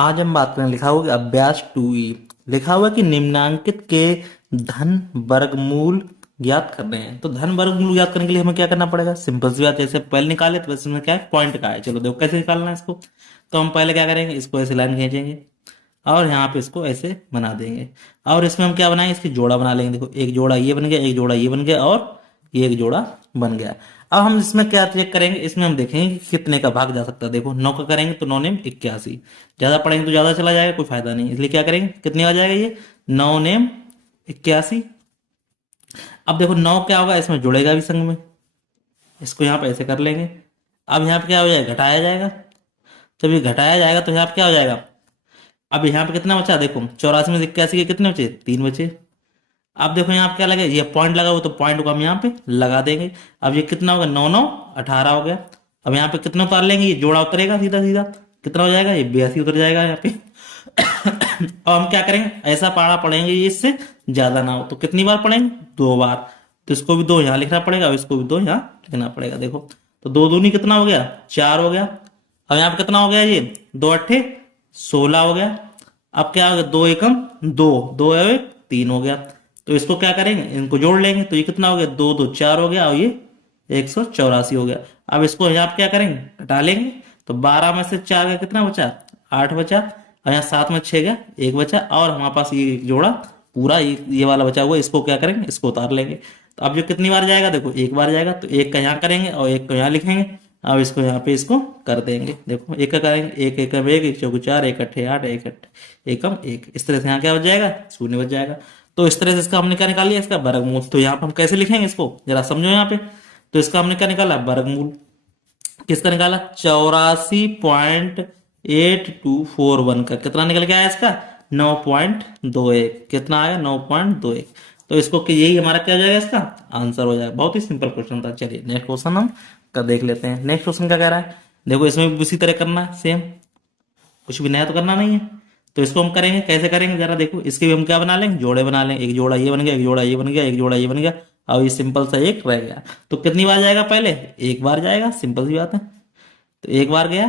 आज हम बात करें लिखा हुआ कि अभ्यास 2E। लिखा हुआ कि निम्नांकित के धन वर्गमूल ज्ञात कर रहे हैं। तो धन वर्गमूल ज्ञात करने के लिए हमें क्या करना पड़ेगा? सिंपल सी बात, जैसे पहले निकाले तो वैसे इसमें क्या है, पॉइंट का है। चलो देखो कैसे निकालना है इसको। तो हम पहले क्या करेंगे, इसको ऐसे लाइन खींचेंगे और यहाँ पे इसको ऐसे बना देंगे। और इसमें हम क्या बनाएंगे, इसकी जोड़ा बना लेंगे। देखो एक जोड़ा ये बन गया, एक जोड़ा ये बन गया और ये एक जोड़ा बन गया। अब हम इसमें क्या चेक करेंगे, इसमें हम देखेंगे कि कितने का भाग जा सकता है। देखो 9 का करेंगे तो 9 नेम 81। ज्यादा पढ़ेंगे तो ज्यादा चला जाएगा, कोई फायदा नहीं। इसलिए क्या करेंगे, कितने आ जाएगा ये 9 नेम 81। अब देखो 9 क्या होगा, इसमें जुड़ेगा भी संग में। इसको यहाँ पे ऐसे कर लेंगे। अब यहाँ पे क्या हो जाएगा, घटाया जाएगा। जब ये घटाया जाएगा तो यहाँ पे क्या हो जाएगा, अब यहाँ पे कितना बचा, देखो 84 में 81 के कितने बचे, 3 बचे। अब देखो यहाँ पे क्या लगे, ये पॉइंट लगा हुआ तो पॉइंट को हम यहाँ पे लगा देंगे। अब ये कितना होगा, 9 9 18 हो गया। अब यहाँ पे कितना उतार लेंगे, ये जोड़ा उतरेगा सीधा सीधा, कितना हो जाएगा, ये 82 उतर जाएगा यहाँ पे। अब हम क्या करेंगे, ऐसा पढ़ा पढ़ेंगे ये इससे ज्यादा ना हो, तो कितनी बार पढ़ेंगे, 2 बार। तो इसको भी 2 यहाँ लिखना पड़ेगा और इसको भी 2 यहाँ लिखना पड़ेगा। देखो तो 2 दूनी कितना हो गया, 4 हो गया। अब यहाँ पे कितना हो गया, ये 2 अट्ठे 16 हो गया। अब क्या हो गया, 2 एकम 2, 2 है 3 हो गया। तो इसको क्या करेंगे, इनको जोड़ लेंगे। तो ये कितना हो गया, 2 2 4 हो गया और ये 184 हो गया। अब इसको यहाँ पे क्या करेंगे, घटा लेंगे। तो 12 में से 4 का कितना बचा, 8 बचा। और यहाँ 7 में 6 गया, 1 बचा। और हमारे पास ये जोड़ा पूरा ये वाला बचा हुआ है, इसको क्या करेंगे, इसको उतार लेंगे। तो अब जो कितनी बार जाएगा, देखो 1 बार जाएगा। तो 1 का यहाँ करेंगे और 1 को यहाँ लिखेंगे। अब इसको यहाँ पे इसको कर देंगे। देखो 1 का करेंगे, 1 एकम 1, 1 चौको 4, 1 अट्ठे 8, 1 अट्ठे एकम 1। इस तरह से यहाँ क्या बच जाएगा, शून्य बच जाएगा। तो इस तरह से इसका हमने क्या निकाल लिया, इसका वर्गमूल। तो यहाँ पे हम कैसे लिखेंगे इसको, जरा समझो यहाँ पे। तो इसका हमने क्या निकाला, वर्गमूल। किसका निकाला, 84.8241 का। कितना निकल के आया इसका, 9.21। कितना आया, 9.21। तो इसको यही हमारा क्या हो जाएगा, इसका आंसर हो जाएगा। बहुत ही सिंपल क्वेश्चन था। चलिए नेक्स्ट क्वेश्चन हम कर देख लेते हैं। नेक्स्ट क्वेश्चन क्या कह रहा है, देखो इसमें भी उसी तरह करना है सेम, कुछ भी नया तो करना नहीं है। तो इसको हम करेंगे, कैसे करेंगे जरा देखो। इसके भी हम क्या बना लेंगे, जोड़े बना लेंगे। एक जोड़ा ये बन गया, एक जोड़ा ये बन गया, एक जोड़ा ये बन गया और ये सिंपल सा एक रह गया। तो कितनी बार जाएगा, पहले 1 बार जाएगा, सिंपल सी बात है। तो 1 बार गया,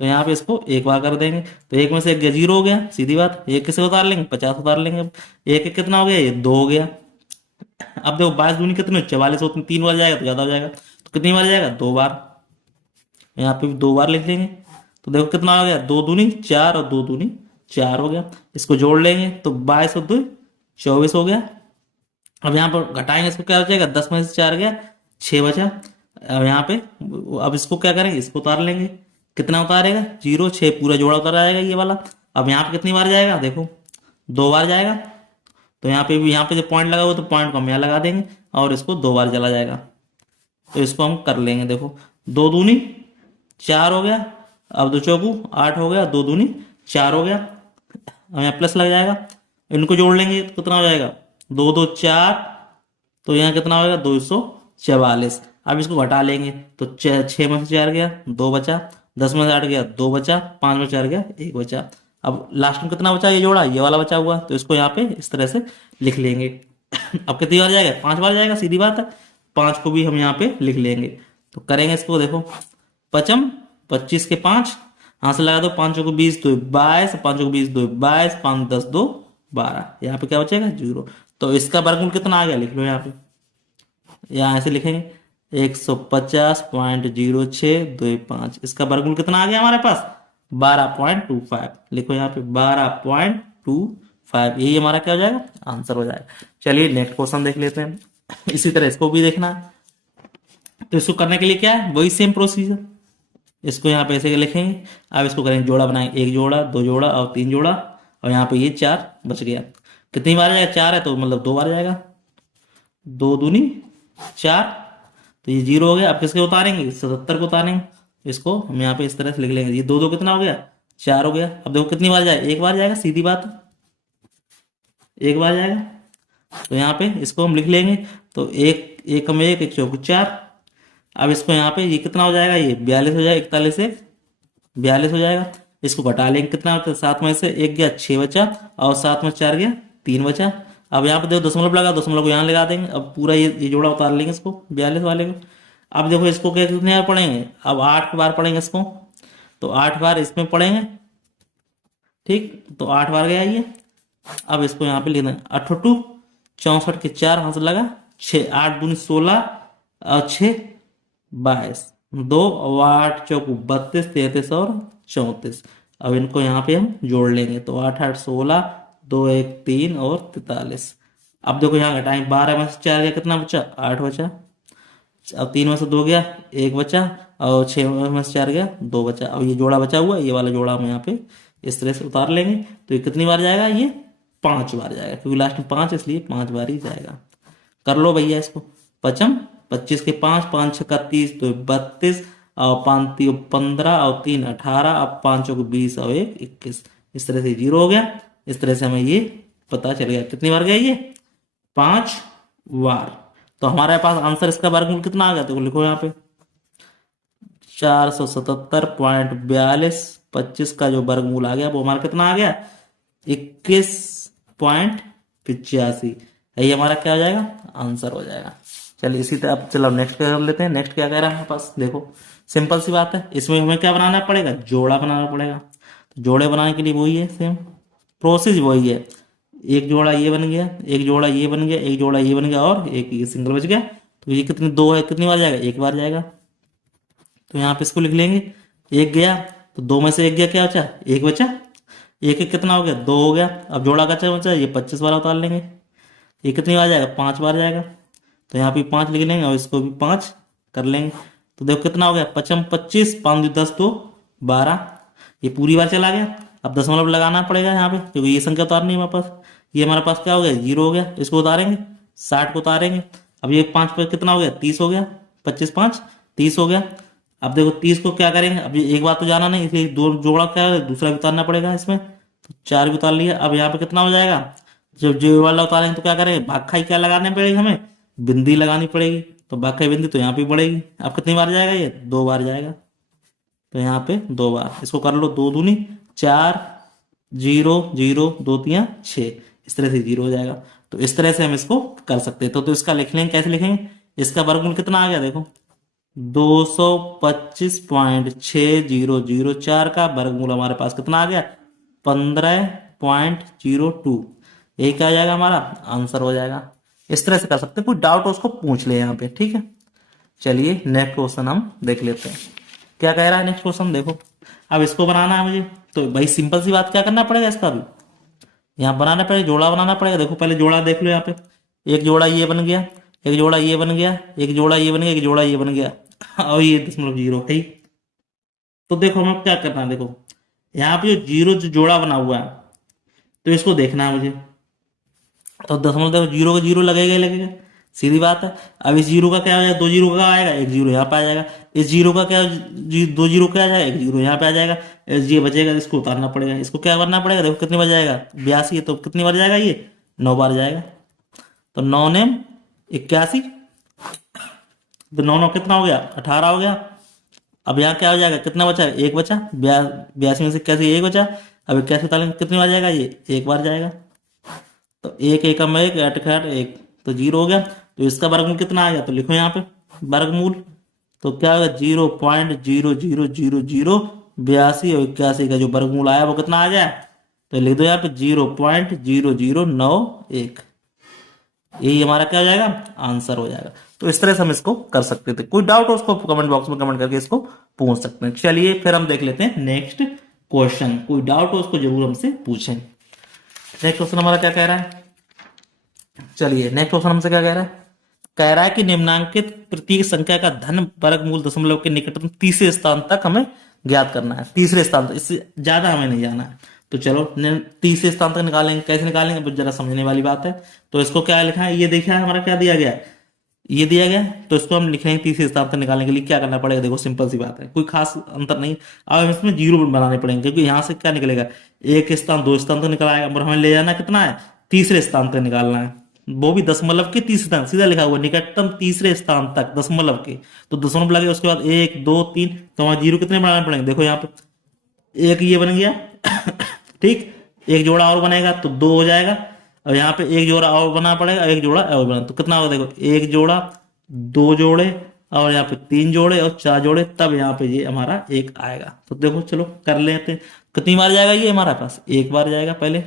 तो यहाँ पे इसको 1 बार कर देंगे। तो 1 में से 1 गया, 0 हो गया, सीधी बात। 1 किसे उतार लेंगे, 50 उतार लेंगे। अब 1 कितना हो गया, ये 2 हो गया। अब देखो 22 दूनी कितने, 44 होते, 3 बार जाएगा तो ज्यादा हो जाएगा। तो कितनी बार जाएगा, 2 बार। यहाँ पे भी 2 बार लिख लेंगे। तो देखो कितना हो गया, 2 दूनी 4 और 2 दूनी 4 हो गया। इसको जोड़ लेंगे तो 22 और 2 24 हो गया। अब यहाँ पर घटाएंगे, इसको क्या हो जाएगा, 10 में से 4 गया, 6 बचा। अब यहाँ पे अब इसको क्या करेंगे, इसको उतार लेंगे। कितना उतारेगा, 0 6 पूरा जोड़ा उतार आएगा ये वाला। अब यहाँ पे कितनी बार जाएगा, देखो 2 बार जाएगा। तो यहाँ पे भी, यहाँ पे जो पॉइंट लगा हुआ तो पॉइंट को हम यहाँ लगा देंगे और इसको 2 बार चला जाएगा। तो इसको हम कर लेंगे। देखो 2 दूनी 4 हो गया। अब 2 चौकू 8 हो गया, 2 दूनी 4 हो गया। अब यहाँ प्लस लग जाएगा, इनको जोड़ लेंगे तो कितना हो जाएगा, 2 2 4। तो यहाँ कितना होगा, 244। अब इसको घटा लेंगे तो 6 में से 4 गया, 2 बचा। 10 में से 8 गया, 2 बचा। 5 में 4 गया, 1 बचा। अब लास्ट में कितना बचा, ये जोड़ा ये वाला बचा हुआ। तो इसको यहाँ पे इस तरह से लिख लेंगे। अब कितनी बार जाएगा, 5 बार जाएगा, सीधी बात है। 5 को भी हम यहाँ पे लिख लेंगे। तो करेंगे इसको, देखो पचम 25 के 5, यहाँ से लगा दो, 5 को 20 2 22, 5 को 20 2 22, 5 10 2 12। यहाँ पे क्या बचेगा, 0। तो इसका वर्गमूल कितना आ गया, लिख लो यहाँ पे। यहाँ ऐसे लिखेंगे 150.0625। इसका वर्गमूल कितना आ गया हमारे पास, 12.25। लिखो यहाँ पे 12.25। यही हमारा क्या हो जाएगा, आंसर हो जाएगा। चलिए नेक्स्ट क्वेश्चन देख लेते हैं। इसी तरह इसको भी देखना है। तो इसको करने के लिए क्या है, वही सेम प्रोसीजर। इसको यहाँ पे ऐसे लिखेंगे। अब इसको करेंगे, जोड़ा बनाएंगे, 1 जोड़ा 2 जोड़ा और 3 जोड़ा। और यहाँ पे ये 4 बच गया। कितनी बार जाएगा, 4 है तो मतलब 2 बार जाएगा। 2 दूनी 4। तो ये 0 हो गया। अब किसके उतारेंगे, 77 को उतारेंगे। इसको हम यहाँ पे इस तरह से लिख लेंगे। ये 2 2 कितना हो गया, 4 हो गया। अब देखो कितनी बार जाएगा, 1 बार जाएगा, सीधी बात है, 1 बार जाएगा। तो यहाँ पे इसको हम लिख लेंगे। तो 1 एकम 1, 1 चौको 4। अब इसको यहाँ पे ये कितना हो जाएगा, ये 42 हो जाएगा। 41 से 42 हो जाएगा। इसको घटा लेंगे, कितना होता है, 7 में से 1 गया, 6 बचा। और 7 में 4 गया, 3 बचा। अब यहाँ पे देखो दशमलव लगा, दशमलव को यहाँ लगा देंगे। अब पूरा ये जोड़ा उतार लेंगे इसको, 42 वाले को। अब देखो इसको क्या कितने बार पढ़ेंगे, अब 8 बार पढ़ेंगे इसको। तो 8 बार इसमें पड़ेंगे, ठीक। तो 8 बार गया ये। अब इसको यहाँ पे लिखना, 8 64 के 4 हाथ से लगा 6, 8 दूनी 16 और 6 22, 2 और 8 चौक 32, 33 और 34। अब इनको यहाँ पे हम जोड़ लेंगे, तो 8 8 16, 2 1 3 और 43। अब देखो यहाँ का टाइम 12 में से 4 गया, कितना बचा? 8 बचा। अब 3 में से 2 गया, 1 बचा। और 6 में से 4 गया, 2 बचा। अब ये जोड़ा बचा हुआ, ये वाला जोड़ा हम यहाँ पे इस तरह से उतार लेंगे। तो ये कितनी बार जाएगा? ये 5 बार जाएगा, क्योंकि लास्ट में 5 इसलिए 5 बार ही जाएगा। कर लो भैया इसको। पचम 25 के 5, 5 6 30, तो 32 और 5 3 15 और 3 18, अब 5 चौक 20 और 1 21। इस तरह से 0 हो गया। इस तरह से हमें ये पता चल गया कितनी बार गया ये? 5 बार। तो हमारे पास आंसर इसका वर्गमूल कितना आ गया? तो लिखो यहाँ पे 477.42। 25 का जो वर्गमूल आ गया वो हमारा कितना आ गया? 21.85। यही हमारा क्या हो जाएगा? आंसर हो जाएगा। चलिए इसी तरह अब चलो नेक्स्ट कर लेते हैं। नेक्स्ट क्या कह रहा है हमारे पास? देखो सिंपल सी बात है, इसमें हमें क्या बनाना पड़ेगा? जोड़ा बनाना पड़ेगा। तो जोड़े बनाने के लिए वही है, सेम प्रोसेस वही है। एक जोड़ा ये बन गया, एक जोड़ा ये बन गया, एक जोड़ा ये बन गया और एक ये सिंगल बच गया। तो ये कितनी, 2 है, कितनी बार जाएगा? 1 बार जाएगा। तो यहाँ पे इसको लिख लेंगे, 1 गया तो 2 में से 1 गया, क्या बचा? 1 बचा। 1 1 कितना हो गया? 2 हो गया। अब जोड़ा का क्या बचा? ये 25 बार उतार लेंगे। ये कितनी बार जाएगा? 5 बार जाएगा। तो यहाँ पे 5 लिख लेंगे और इसको भी 5 कर लेंगे। तो देखो कितना हो गया? 5 25, 5 10 2 12। ये पूरी बार चला गया। अब दशमलव लगाना पड़ेगा यहाँ पे, क्योंकि ये संख्या उतारनी है हमारे पास। ये हमारे पास क्या हो गया? 0 हो गया। इसको उतारेंगे, 60 को उतारेंगे। अब ये 5 पर कितना हो गया? 30 हो गया। 25 5 30 हो गया। अब देखो 30 को क्या करेंगे? अब ये एक बार तो जाना नहीं, इसलिए दो जोड़ा क्या है, दूसरा भी उतारना पड़ेगा इसमें। तो 4 भी उतार लिया। अब यहाँ पे कितना हो जाएगा? जब जो वाला उतारेंगे तो क्या करेंगे? भागखाई क्या लगाने पड़ेगी हमें? बिंदी लगानी पड़ेगी। तो भागखाई बिंदी तो यहाँ पे पड़ेगी। अब कितनी बार जाएगा ये? 2 बार जाएगा। तो यहाँ पे 2 बार। इसको कर लो, 2 दूनी 4, 0 0 2 3 6। इस तरह से 0 हो जाएगा। तो इस तरह से हम इसको कर सकते हैं। तो इसका लिख लेंगे, कैसे लिखेंगे? इसका वर्गमूल कितना आ गया? देखो 225.6004 का वर्गमूल हमारे पास कितना आ गया? 15.02। यही क्या हो जाएगा? हमारा आंसर हो जाएगा। इस तरह से कर सकते हैं। कोई डाउट हो उसको पूछ ले यहाँ पे, ठीक है। चलिए नेक्स्ट क्वेश्चन हम देख लेते हैं, क्या कह रहा है नेक्स्ट क्वेश्चन। देखो अब इसको बनाना है मुझे, तो भाई सिंपल सी बात, क्या करना पड़ेगा? इसका भी यहाँ बनाना पड़ेगा, जोड़ा बनाना पड़ेगा। देखो पहले जोड़ा देख लो यहाँ पे। एक जोड़ा ये बन गया, एक जोड़ा ये बन गया, एक जोड़ा ये बन गया, एक जोड़ा ये बन गया और ये 0.0 है। तो देखो हमें क्या करना है, देखो यहाँ पे जो 0 जो जोड़ा बना हुआ है, तो इसको देखना है मुझे। तो दशमलव देखो 0 का 0 लगेगा ही लगेगा, सीधी बात है। अब इस 0 का क्या हो जाएगा? 2 0 का आएगा, 1 0 यहाँ पे आ जाएगा। इस 0 का क्या, 2 0 क्या आ जाएगा? 1 0 यहाँ पे आ जाएगा। ये बचेगा, इसको उतारना पड़ेगा। इसको क्या करना पड़ेगा? देखो कितनी बार जाएगा? 82। तो कितनी बार जाएगा ये? 9 बार जाएगा। तो 9 ने 81, तो 9 9 कितना हो गया? 18 हो गया। अब यहाँ क्या हो जाएगा? कितना बचा? 1 बचा। 82 में से कैसे 1 बचा। अब 81 उतारेंगे, कितनी बार जाएगा ये? 1 बार जाएगा। तो 1 1 में 1 8 8 1, तो 0 हो गया। तो इसका वर्गमूल कितना आ गया? तो लिखो यहाँ पे वर्गमूल। तो क्या होगा? 0.000082 और 81 का जो वर्गमूल आया वो कितना आ गया? तो लिख दो यहाँ पे 0.0091। यही हमारा क्या हो जाएगा? आंसर हो जाएगा। तो इस तरह से हम इसको कर सकते थे। कोई डाउट हो उसको कमेंट बॉक्स में कमेंट करके इसको पूछ सकते हैं। चलिए फिर हम देख लेते हैं नेक्स्ट क्वेश्चन। कोई डाउट हो उसको जरूर हमसे पूछें। नेक्स्ट क्वेश्चन हमारा क्या कह रहा है? चलिए नेक्स्ट क्वेश्चन हमसे क्या कह रहा है? कह रहा है कि निम्नांकित प्रतीक संख्या का धन वर्गमूल दशमलव के निकटतम तीसरे स्थान तक हमें ज्ञात करना है। तीसरे स्थान तक, इससे ज्यादा हमें नहीं जाना है। तो चलो तीसरे स्थान तक निकालेंगे। कैसे निकालेंगे? जरा समझने वाली बात है। तो इसको क्या लिखा है? ये देखिए हमारा क्या दिया गया है, ये दिया गया है। तो इसको हम लिखेंगे तीसरे स्थान तक निकालने के लिए क्या करना पड़ेगा? देखो सिंपल सी बात है, कोई खास अंतर नहीं। अब हम इसमें 0 बनाने पड़ेंगे, क्योंकि यहाँ से क्या निकलेगा? 1 स्थान 2 स्थान तक निकल आएगा, और हमें ले जाना कितना है? तीसरे स्थान तक निकालना है, वो भी दशमलव के तीसरे स्थान। सीधा लिखा हुआ निकटतम तीसरे स्थान तक दशमलव के। तो दशमलव लगे, उसके बाद 1 2 3, तो हमारे 0 कितने बनाने पड़ेंगे? देखो यहाँ पे 1 ये बन गया ठीक। एक जोड़ा और बनेगा तो 2 हो जाएगा। और यहाँ पे एक जोड़ा और बनाना पड़ेगा, एक जोड़ा और बना, तो कितना होगा? देखो 1 जोड़ा, 2 जोड़े और यहाँ पे 3 जोड़े और 4 जोड़े, तब यहाँ पे ये हमारा 1 आएगा। तो देखो चलो कर लेते हैं। कितनी बार जाएगा ये हमारा पास? 1 बार जाएगा पहले।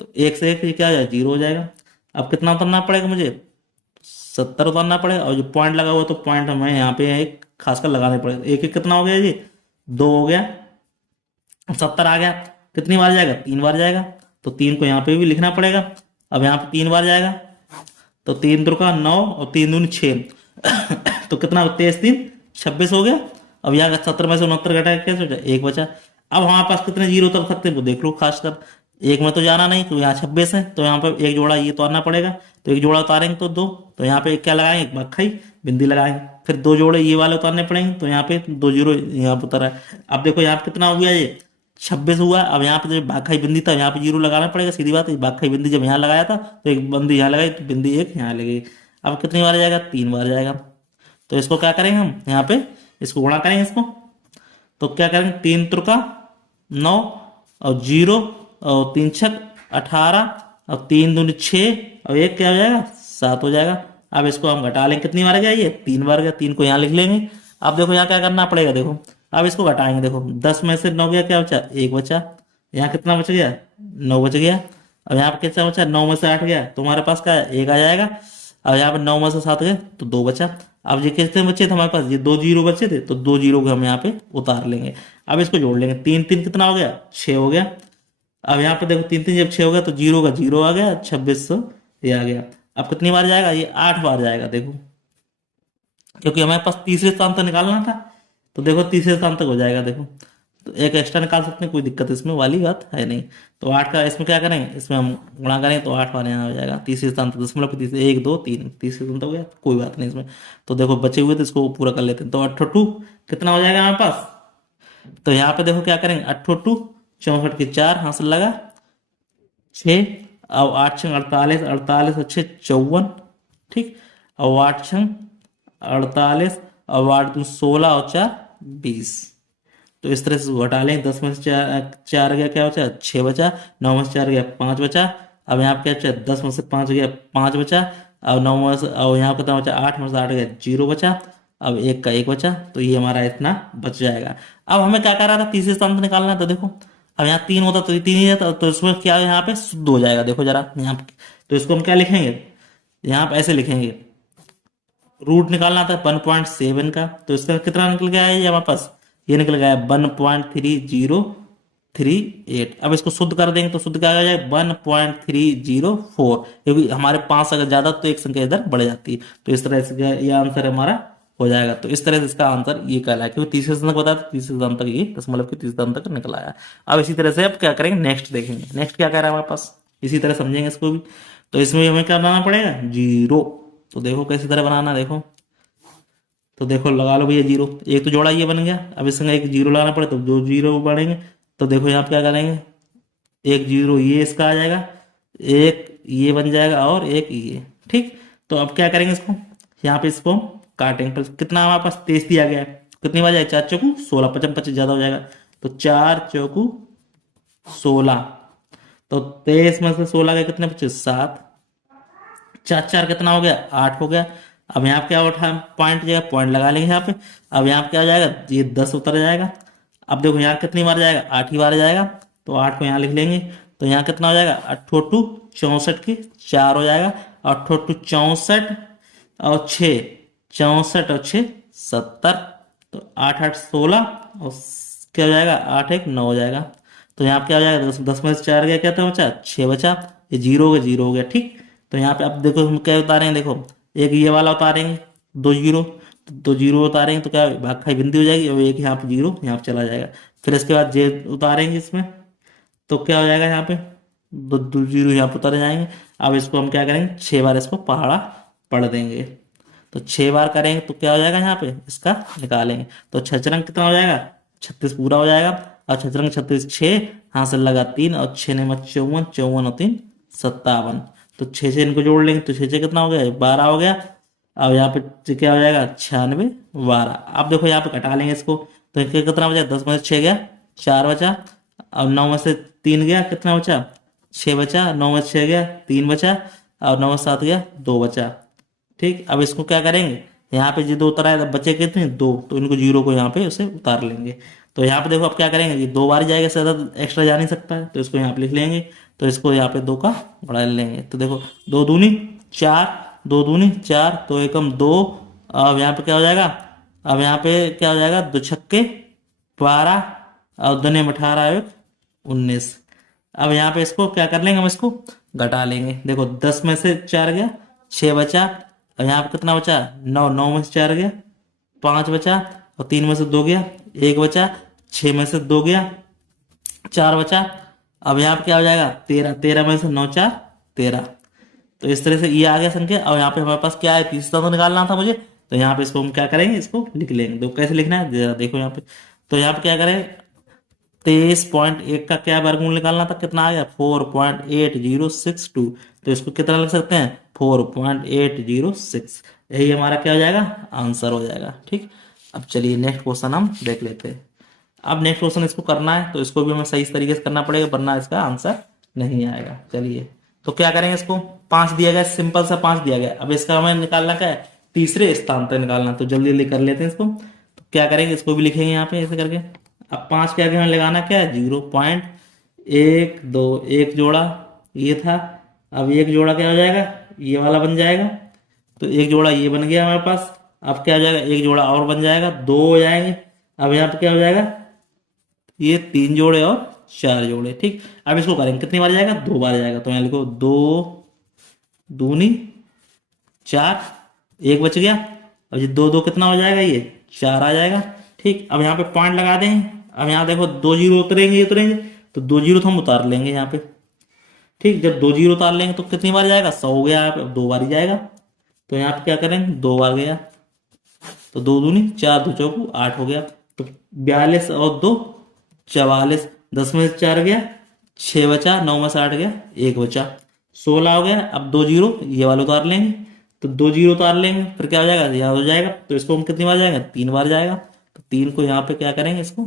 तो 1 से 1 ये क्या हो जाएगा? 0 हो जाएगा। अब कितना उतरना पड़ेगा मुझे? 70 उतारना पड़ेगा। और जो पॉइंट लगा हुआ तो पॉइंट हमें यहाँ पे एक खासकर लगाने पड़ेगा। एक एक कितना हो गया जी? 2 हो गया। 70 आ गया। कितनी बार जाएगा? 3 बार जाएगा। तो 3 को यहाँ पे भी लिखना पड़ेगा। अब यहाँ पे 3 बार जाएगा। तो 3 दुका 9 और 3 दूनी 6। तो कितना? 23 3 26 हो गया। अब यहाँ 70 में से 69 घटाया कैसे हो जाए? 1 बचा। अब हमारे पास कितने जीरो उतर सकते हैं वो देख लो खासकर। 1 में तो जाना नहीं, तो यहाँ 26 है, तो यहाँ पे एक जोड़ा ये उतारना पड़ेगा। तो एक जोड़ा उतारेंगे तो 2, तो यहाँ पे क्या लगाएंगे? एक बखाई बिंदी लगाएंगे। फिर 2 जोड़े ये वाले उतारने पड़ेंगे, तो यहाँ पे 2 जीरो यहाँ पे उतरा है। अब देखो यहाँ पे कितना हो गया? ये 26 हुआ। अब यहाँ पे जो बाखाई बिंदी था यहाँ पे जीरो लगाना पड़ेगा, सीधी बात है। बाखाई बिंदी जब यहाँ लगाया था तो एक बिंदी यहाँ लगाई, तो बिंदी एक यहाँ लगी। अब कितनी बार जाएगा? 3 बार जाएगा। तो इसको क्या करेंगे हम? यहाँ पे इसको गुणा करेंगे इसको। तो क्या करेंगे? 3 त्रिका 9 और 0 और 3 छक 18 और 3 दूनी 6 और एक क्या हो जाएगा? 7 हो जाएगा। अब इसको हम घटा लेंगे। कितनी बार गया? ये 3 बार गया। 3 को यहाँ लिख लेंगे। अब देखो यहाँ क्या करना पड़ेगा, देखो अब इसको घटाएंगे। देखो 10 में से 9 गया, क्या बचा? 1 बचा। यहाँ कितना बच गया? 9 बच गया। अब यहाँ पे कितना बचा? 9 में से 8 गया, तो हमारे पास क्या है? 1 आ जाएगा। अब यहाँ पे 9 में से 7 गए तो 2 बचा। अब ये कितने बचे थे हमारे पास? ये 2 जीरो बचे थे, तो 2 जीरो को हम यहाँ पे उतार लेंगे। अब इसको जोड़ लेंगे। 3 3 कितना हो गया? 6 हो गया। अब यहाँ पे देखो 3 3 जब 6 हो गया तो जीरो का जीरो आ गया, 2600 ये आ गया। अब कितनी बार जाएगा? ये 8 बार जाएगा। देखो क्योंकि हमारे पास तीसरे स्थान तक निकालना था, तो देखो तीसरे स्थान तक हो जाएगा। देखो तो एक एक्स्ट्रा निकाल सकते हैं, कोई दिक्कत इसमें वाली बात है नहीं। तो 8 का इसमें क्या करें? इसमें हम गुणा करें तो 8 बार यहाँ हो जाएगा। तीसरे स्थान तक दशमलव तीसरे 1 2 3 तीसरे स्थान तक हो गया, कोई बात नहीं इसमें। तो देखो बचे हुए तो इसको पूरा कर लेते हैं। तो 8 कितना हो जाएगा हमारे पास? तो यहाँ पे देखो क्या करेंगे? 8 64 के 4 हासिल लगा 6 और 8 छंग 48, 48 और 6 54, ठीक। और 8 छंग 48 और 8 दूनी 16 और 4 20। तो इस तरह से घटा लें। 10 में से 4 गया, क्या बचा? 6 बचा। 9 में से 4 गया, 5 बचा। अब यहाँ पे क्या बचा? 10 में से 5 गया, 5 बचा। और 9 में से, और यहाँ कितना बचा? 8 में से 8 गया, 0 बचा। अब 1 का 1 बचा, तो ये हमारा इतना बच जाएगा। अब हमें क्या कर रहा था? तीसरे स्थान पर निकालना था। देखो अब यहाँ 3 होता तो ये 3 ही रहता, तो इसमें क्या यहाँ पे शुद्ध हो जाएगा। देखो जरा यहाँ पे, तो इसको हम क्या लिखेंगे? यहाँ पे ऐसे लिखेंगे। रूट निकालना था 1.7 का, तो इसका कितना निकल गया है ये हमारे पास? ये निकल गया 1.3038। अब इसको शुद्ध कर देंगे तो शुद्ध क्या आ जाएगा? 1.304, क्योंकि हमारे 5 अगर ज्यादा तो एक संख्या इधर बढ़ जाती है। तो इस तरह से ये आंसर हमारा हो जाएगा। तो इस तरह से इसका आंसर ये कहला है, क्योंकि तीसरे स्थान तक बताया, तीसरे स्थान तक ये दशमलव के तीसरे स्थान तक निकल आया। अब इसी तरह से अब क्या करेंगे? नेक्स्ट देखेंगे। नेक्स्ट क्या कह रहा है हमारे पास, इसी तरह समझेंगे इसको भी। तो इसमें हमें क्या बनाना पड़ेगा? 0। तो देखो कैसी तरह बनाना, देखो तो देखो लगा लो भैया 0। एक तो जोड़ा ये बन गया। अब इस संग एक 0 लगाना पड़े, तो 2 जीरो बढ़ेंगे। तो देखो यहाँ पे क्या करेंगे? 1 0 ये इसका आ जाएगा, एक ये बन जाएगा और एक ये, ठीक। तो अब क्या करेंगे? इसको यहाँ पे इसको काटेंगे। तो कितना हमारे पास? 23 दिया गया है। कितनी बार जाएगा? 4 चौकू 16, 55 25 ज्यादा हो जाएगा, तो 4 चौकू 16। तो 23 में से 16 के कितने बचे? 7। 4 4 कितना हो गया? 8 हो गया। अब यहाँ पे क्या उठा? पॉइंट जाएगा, पॉइंट लगा लेंगे यहाँ पे। अब यहाँ पे क्या हो जाएगा? ये 10 उतर जाएगा। अब देखो यहाँ कितनी बार जाएगा? 8 ही बार जाएगा, तो 8 को यहाँ लिख लेंगे। तो यहाँ कितना हो जाएगा? 8 64 की 4 हो जाएगा। 8 64 और 6 64 और 6 70। तो 8 8 16 और क्या हो जाएगा? 8 1 9 हो जाएगा। तो यहाँ पे क्या हो जाएगा? 10 में से 4 गया, क्या था बचा? 6 बचा। ये 0 हो गया, 0 हो गया, ठीक। तो यहाँ पे अब देखो हम क्या उतारेंगे? देखो एक ये वाला उतारेंगे, 2 जीरो, तो 2 जीरो उतारेंगे तो क्या भागखाई बिंदी हो जाएगी, और एक यहाँ पे 0 यहाँ पे चला जाएगा। फिर इसके बाद जे उतारेंगे इसमें, तो क्या हो जाएगा? यहाँ पे 2 जीरो यहाँ पे उतर जाएंगे। अब इसको हम क्या करेंगे? 6 बार इसको पहाड़ा पढ़ देंगे। तो 6 बार करेंगे तो क्या हो जाएगा? यहाँ पे इसका निकालेंगे तो 6 रंग कितना हो जाएगा? 36 पूरा हो जाएगा। और 6 रंग 36 6 हासिल लगा 3 और 6 ने 54, 54 और 3 57। तो 6 से इनको जोड़ लेंगे तो 6 से कितना हो गया? 12 हो गया। अब यहाँ पे क्या हो जाएगा? 96 12। अब देखो यहाँ पे घटा लेंगे इसको, तो इनके कितना बचा? 10 में से 6 गया, 4 बचा। अब 9 में से 3 गया, कितना बचा? 6 बचा। 9 में से 6 गया, 3 बचा। और 9 में से 7 गया, 2 बचा, ठीक, अब इसको क्या करेंगे, यहाँ पे ये दो उतर आए, बचे कितने, दो, तो इनको जीरो को यहाँ पे उसे उतार लेंगे। तो यहाँ पे देखो अब क्या करेंगे, ये दो बार जाएगा, से ज्यादा एक्स्ट्रा जा नहीं सकता है, तो इसको यहाँ पे लिख लेंगे। तो इसको यहाँ पे दो का बढ़ा लेंगे, तो देखो दो दूनी चार, दो दूनी चार, तो एकम दो। अब यहाँ पे क्या हो जाएगा, अब यहाँ पे क्या हो जाएगा, दो छक्के 12, और दुने में 18 एक 19। अब यहाँ पे इसको क्या कर लेंगे, हम इसको घटा लेंगे। देखो 10 में से 4 गया, 6 बचा। अब यहाँ पे कितना बचा, 9, 9 में से 4 गया, 5 बचा, और 3 में से 2 गया, 1 बचा, 6 में से 2 गया, 4 बचा। अब यहाँ पे क्या हो जाएगा, 13, 13 में से 9 4 13। तो इस तरह से ये आ गया संख्या। और यहाँ पे हमारे पास क्या है, तीसरा तो निकालना था मुझे, तो यहाँ पे इसको हम क्या करेंगे, इसको लिख लेंगे। तो कैसे लिखना है जरा देखो यहाँ पे। तो यहाँ पे क्या करें, 23.1 का क्या वर्गमूल निकालना था, कितना आ गया 4.8062। तो इसको कितना लिख सकते हैं, 4.806। यही हमारा क्या हो जाएगा, आंसर हो जाएगा। ठीक, अब चलिए नेक्स्ट क्वेश्चन हम देख लेते हैं। अब नेक्स्ट क्वेश्चन इसको करना है, तो इसको भी हमें सही तरीके से करना पड़ेगा, वरना इसका आंसर नहीं आएगा। चलिए तो क्या करेंगे, इसको 5 दिया गया, सिंपल सा 5 दिया गया। अब इसका हमें निकालना क्या है, तीसरे स्थान पर निकालना। तो जल्दी जल्दी कर लेते हैं इसको। तो क्या करेंगे, इसको भी लिखेंगे यहाँ पे ऐसे करके। अब 5 के आगे हमें लगाना क्या है, 0.12, एक जोड़ा ये था। अब एक जोड़ा क्या हो जाएगा, ये वाला बन जाएगा। तो एक जोड़ा ये बन गया हमारे पास। अब क्या हो जाएगा, एक जोड़ा और बन जाएगा, 2 हो जाएंगे। अब यहाँ पे क्या हो जाएगा, ये 3 जोड़े और 4 जोड़े। ठीक, अब इसको करेंगे, कितनी बार जाएगा, 2 बार जाएगा। तो यहाँ लिखो 2 दूनी 4, एक बच गया। अब ये 2 2 कितना हो जाएगा, ये 4 आ जाएगा। ठीक, अब यहाँ पे पॉइंट लगा देंगे। अब यहाँ देखो 2 जीरो उतरेंगे, उतरेंगे, तो 2 जीरो तो हम उतार लेंगे यहाँ पे। ठीक, जब 2 जीरो उतार लेंगे तो कितनी बार जाएगा, 100 हो गया, यहाँ पे 2 बार ही जाएगा। तो यहाँ पे क्या करेंगे, 2 बार गया, तो 2 दूनी 4, 2 चौकू 8 हो गया। तो 42 और 2 44, 10 में से 4 गया, 6 बचा, 9 में से 8 गया, 1 बचा, 16 हो गया। अब 2 जीरो ये वाला उतार लेंगे, तो 2 जीरो उतार लेंगे, फिर क्या हो जाएगा, यहाँ हो जाएगा। तो इसको हम कितनी बार जाएगा, 3 बार जाएगा। तो 3 को यहाँ पे क्या करेंगे, इसको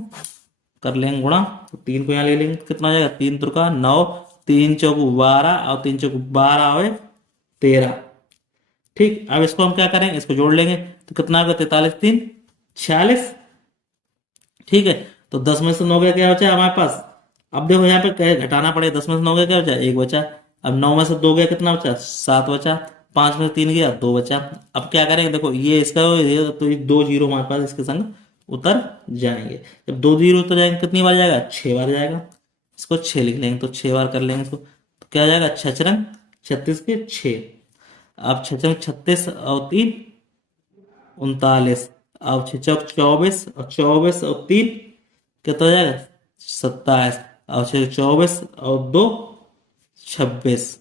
कर लेंगे गुणा। तो 3 को यहाँ ले लेंगे, कितना हो जाएगा, 3 तुरका 9, 3 चौकू 12, और 3 चौकू 12 और 13। ठीक, अब इसको हम क्या करेंगे, इसको जोड़ लेंगे। तो कितना होगा, 43 3 46। ठीक है, तो 10 में से 9 गया, क्या बचा हमारे पास। अब देखो यहाँ पे क्या घटाना पड़ेगा, 10 में से 9 गया, क्या बचा, 1 बचा। अब 9 में से 2 गया, कितना बचा, 7 बचा। 5 में से 3 गया, 2 बचा। अब क्या करेंगे, देखो ये इसका ये, तो ये 2 जीरो हमारे पास इसके संग उतर जाएंगे। जब 2 जीरो उतर जाएंगे, कितनी बार जाएगा, 6 बार जाएगा। इसको 6 लिख लेंगे, तो 6 बार कर लेंगे इसको। तो क्या जाएगा, 6 रंग 36 के 6। अब 6 रंग 36 और 3 39। अब 6 चौक 24, और 24 और 3 कितना हो जाएगा, 27। और 6 24 और 2 26।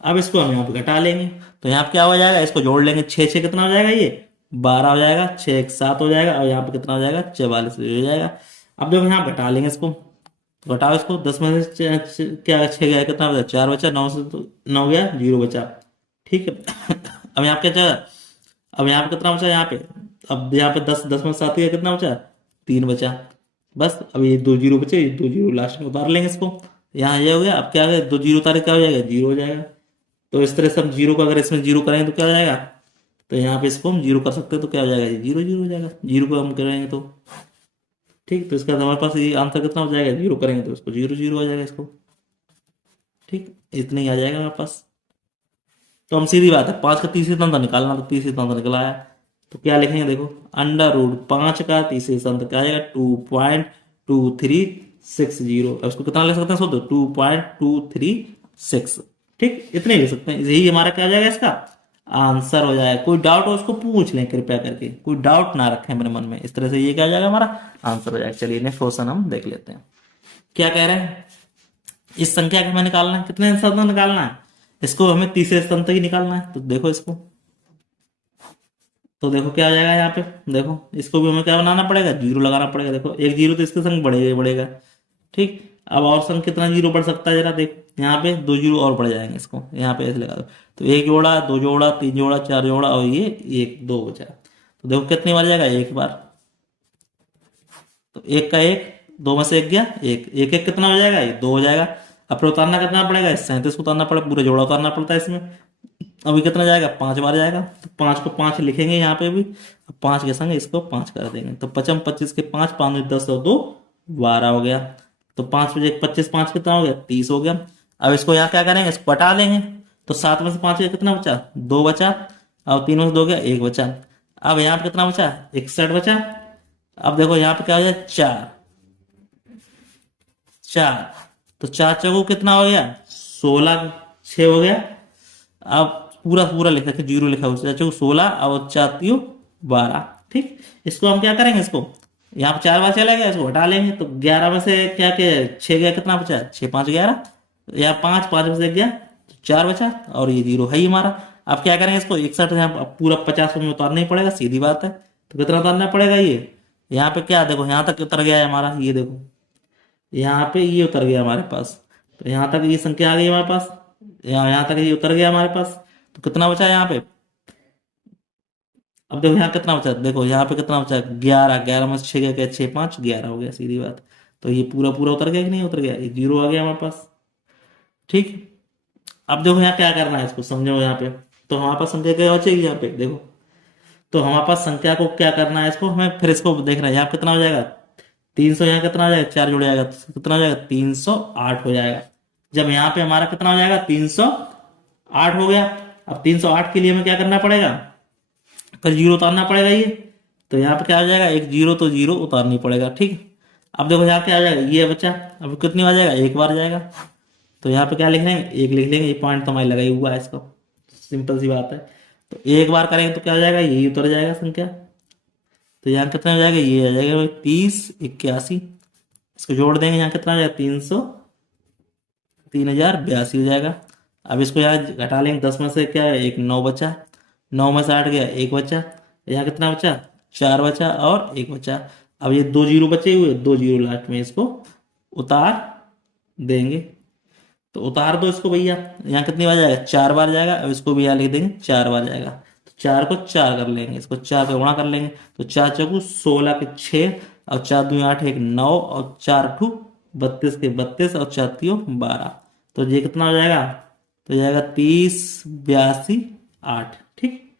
अब इसको हम यहाँ पे घटा लेंगे। तो यहाँ पे क्या हो जाएगा, इसको जोड़ लेंगे, 6 6 कितना हो जाएगा, ये 12 हो जाएगा, 6 1 7 हो जाएगा, और यहाँ पे कितना हो जाएगा, 44 हो जाएगा। अब देखो यहाँ घटा लेंगे इसको, तो घटाओ इसको। 10 में से क्या 6 गया, कितना बचा, 4 बचा। 9 से 9 गया, 0 बचा। ठीक है, अब यहाँ पे क्या, अब यहाँ पे कितना बचा, यहाँ पे, अब यहाँ पे 10 में 7 गया, कितना बचा, 3 बचा। बस अब ये 2 जीरो बचे, ये 2 जीरो लास्ट में उतार लेंगे इसको। यहाँ ये हो गया। अब क्या है, 2 जीरो उतारे क्या हो जाएगा, 0 हो जाएगा। तो इस तरह से हम जीरो को अगर इसमें जीरो करेंगे तो क्या हो जाएगा, तो यहाँ पे इसको हम जीरो कर सकते हैं, तो क्या हो जाएगा, 0 0 हो जाएगा। जीरो को हम करेंगे तो ठीक, तो इसका हमारे पास ये आंसर कितना हो जाएगा, 0 करेंगे तो इसको 0 0 हो जाएगा इसको। ठीक, इतना ही आ जाएगा हमारे पास। तो हम सीधी बात है, 5 का तीसरी तंत्र निकालना, तो तीसरी तंत्र निकला है। तो क्या लिखेंगे, देखो √5 का तीसरी तंत्र क्या आ जाएगा, 2.2360। अब इसको कितना ले सकते हैं, 2.236। ठीक, इतने ले सकते हैं, यही हमारा क्या आ जाएगा, इसका आंसर हो जाएगा। कोई डाउट हो उसको पूछ लें कृपया करके, कोई डाउट ना रखें मेरे मन में। इस तरह से ये क्या आ जाएगा, हमारा आंसर हो जाएगा। चलिए नेक्स्ट क्वेश्चन हम देख लेते हैं। क्या कह रहे हैं, इस संख्या को हमें निकालना है, कितने स्थान निकालना है, इसको हमें तीसरे स्थान तक ही निकालना है। तो देखो इसको, तो देखो क्या आ जाएगा यहाँ पे, देखो इसको भी हमें क्या बनाना पड़ेगा, 0 लगाना पड़ेगा। देखो 1 जीरो तो इसके संग बढ़ेगा ही बढ़ेगा। ठीक, अब और संग कितना 0 बढ़ सकता है, जरा देखो यहाँ पे 2 जीरो और बढ़ जाएंगे, इसको यहाँ पे ऐसे लगा दो। तो 1 जोड़ा, 2 जोड़ा, 3 जोड़ा, 4 जोड़ा, और ये 1 2 बचा। तो देखो कितनी बार जाएगा, 1 बार। तो 1 का 1, 2 में से 1 गया, 1 1 1 कितना हो जाएगा, ये 2 हो जाएगा। अब फिर उतारना कितना पड़ेगा, 37 उतारना पड़ेगा, पूरा जोड़ा उतारना पड़ता है इसमें। अभी कितना जाएगा, 5 बार जाएगा, तो 5 को 5 लिखेंगे यहाँ पे भी, 5 के संग इसको 5 कर देंगे, तो 55 25 के 5, 5 10 और 2 12 हो गया। तो 5 बजे 25 5 कितना हो गया, 30 हो गया। अब इसको यहाँ क्या करेंगे, इसको हटा लेंगे, तो 7 में से 5 गया कितना बचा, 2 बचा। अब 3 में से 2 गया, 1 बचा। अब यहाँ पे कितना बचा, 61 बचा। अब देखो यहाँ पे क्या हो जाए, 4 4, तो 4 चौको कितना हो गया, 16, 6 हो गया। अब पूरा पूरा लिखा कि जीरो लिखा हुआ, चौको 16 और 4 12। ठीक, इसको हम क्या करेंगे, इसको यहाँ पे 4 बार चला गया, इसको हटा लेंगे, तो 11 में से क्या क्या 6 गया, कितना बचा, 6 5 11, या 5 5 में से गया, तो 4 बचा, और ये जीरो है ही हमारा। अब क्या करेंगे, इसको 61 यहाँ पूरा 50 में उतारना ही पड़ेगा, सीधी बात है। तो कितना उतारना पड़ेगा, ये यहाँ पे क्या देखो, यहाँ तक उतर गया है हमारा, ये देखो यहाँ पे ये उतर गया हमारे पास, तो यहाँ तक ये संख्या आ गई हमारे पास, यहाँ तक ये उतर गया हमारे पास। तो कितना बचा यहाँ पे, अब देखो यहाँ कितना बचा, देखो यहाँ पे कितना बचा, 11, 11 में से 6 गया, क्या 6 5 11 हो गया, सीधी बात। तो ये पूरा पूरा उतर गया कि नहीं उतर गया, एक जीरो आ गया हमारे पास। ठीक, अब देखो यहाँ क्या करना है, इसको समझो यहाँ पे। तो हमारे पास संख्या क्या बचेगी यहाँ पे, देखो तो हमारे पास संख्या को क्या करना है, इसको हमें फिर इसको देखना है, यहाँ कितना हो जाएगा, 300, यहाँ कितना हो जाएगा, 4 जुड़ जाएगा, तो कितना हो जाएगा, 308 हो जाएगा। जब यहाँ पे हमारा कितना हो जाएगा, 308 हो गया। अब 308 के लिए हमें क्या करना पड़ेगा, फिर जीरो उतारना पड़ेगा ये, तो यहाँ पे क्या हो जाएगा, एक जीरो, तो जीरो उतारनी पड़ेगा। ठीक, अब देखो यहाँ क्या आ जाएगा, ये बचा, अब कितनी बार जाएगा, एक बार जाएगा, तो यहाँ पे क्या लिख लेंगे, एक लिख लेंगे, ये पॉइंट तो हमारी लगाई हुआ है इसको, सिंपल सी बात है। तो एक बार करेंगे तो क्या हो जाएगा, यही उतर जाएगा संख्या। तो यहाँ कितना हो जाएगा, ये आ जाएगा भाई 30 81, इसको जोड़ देंगे, यहाँ कितना हो जाएगा, 3082 हो जाएगा। अब इसको यहाँ घटा लेंगे, 10 में से क्या है, एक 9 बचा, 9 में से 8 गया, एक बचा, यहाँ कितना बचा, 4 बचा और एक बचा। अब ये 2 जीरो बचे हुए, 2 जीरो लास्ट में इसको उतार देंगे, तो उतार दो इसको भैया, यहाँ कितनी बार जाएगा, 4 बार जाएगा। अब इसको भी यहाँ लिख देंगे, 4 बार जाएगा, तो 4 को 4 कर लेंगे, इसको 4 का गुणा कर लेंगे, तो 4 चौको 16 के 6, और 4 दूनी 8 एक 9, और 4 ठू 32 के 32, और 4 तियो 12। तो ये कितना हो जाएगा, तो जाएगा 30 82 8। ठीक,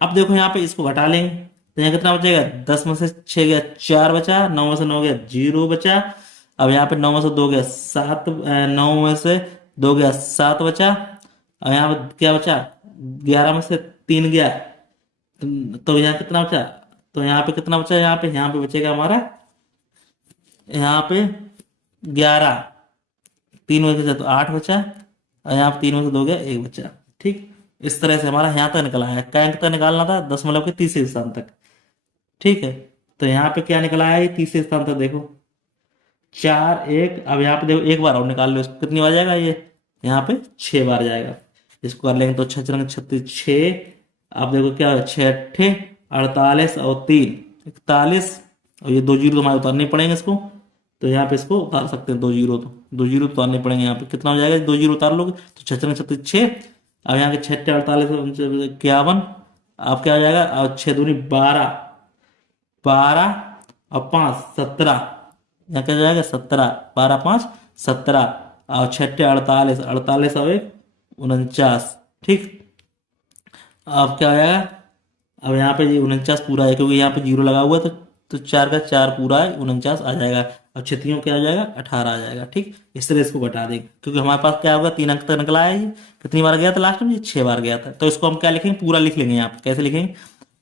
अब देखो यहाँ पे इसको घटा लेंगे, तो यहाँ कितना बचेगा, 10 में से 6 गया, 4 बचा, 9 में से 9 गया, 0 बचा। अब यहाँ पे 9 में से 2 गया 7, 9 में से 2 गया 7 बचा। अब यहाँ पे क्या बचा, 11 में से 3 गया, तो यहाँ कितना बचा, तो यहाँ पे कितना बचा, यहाँ पे बचेगा हमारा, यहाँ पे 11, 3 में से तो 8 बचा, और यहाँ पे 3 में से 2 गया, 1 बचा। ठीक, इस तरह से हमारा यहाँ तक निकला है, क्या अंक तक निकालना था, दशमलव के तीसरे स्थान तक। ठीक है, तो यहाँ पे क्या निकला है, तीसरे स्थान तक देखो 4 1। अब यहाँ पे देखो एक बार और निकाल लो, इसको कितनी बार जाएगा, ये यहाँ पे 6 बार जाएगा। इसको कर लेंगे तो 6 रंग 36 6। अब देखो क्या है, 6 अट्ठे 48 और 3 41, और ये 2 जीरो तो हमारे उतारने पड़ेंगे इसको, तो यहाँ पे इसको उतार सकते हैं, 2 जीरो, तो 2 जीरो उतारने पड़ेंगे। यहाँ पे कितना हो जाएगा, 2 जीरो उतार लोगे तो 6 रंग 36 6। अब यहाँ के 6 48 51, अब क्या हो जाएगा, अब 6 दूनी 12, 12 और 5 17, यहाँ क्या हो जाएगा 17, 12 5 17, और 6 48 48 और 1 49। ठीक, अब क्या हो जाएगा, अब यहाँ पे ये 49 पूरा है, क्योंकि यहाँ पे जीरो लगा हुआ है, तो 4 का 4 पूरा है, 49 आ जाएगा। अब छतियों क्या आ जाएगा, 18 आ जाएगा। ठीक, इस तरह इसको घटा देंगे, क्योंकि हमारे पास क्या होगा, 3 अंक तक निकला है, ये कितनी बार गया था लास्ट में, ये 6 बार गया था। तो इसको हम क्या लिखेंगे, पूरा लिख लेंगे। यहाँ पे कैसे लिखेंगे,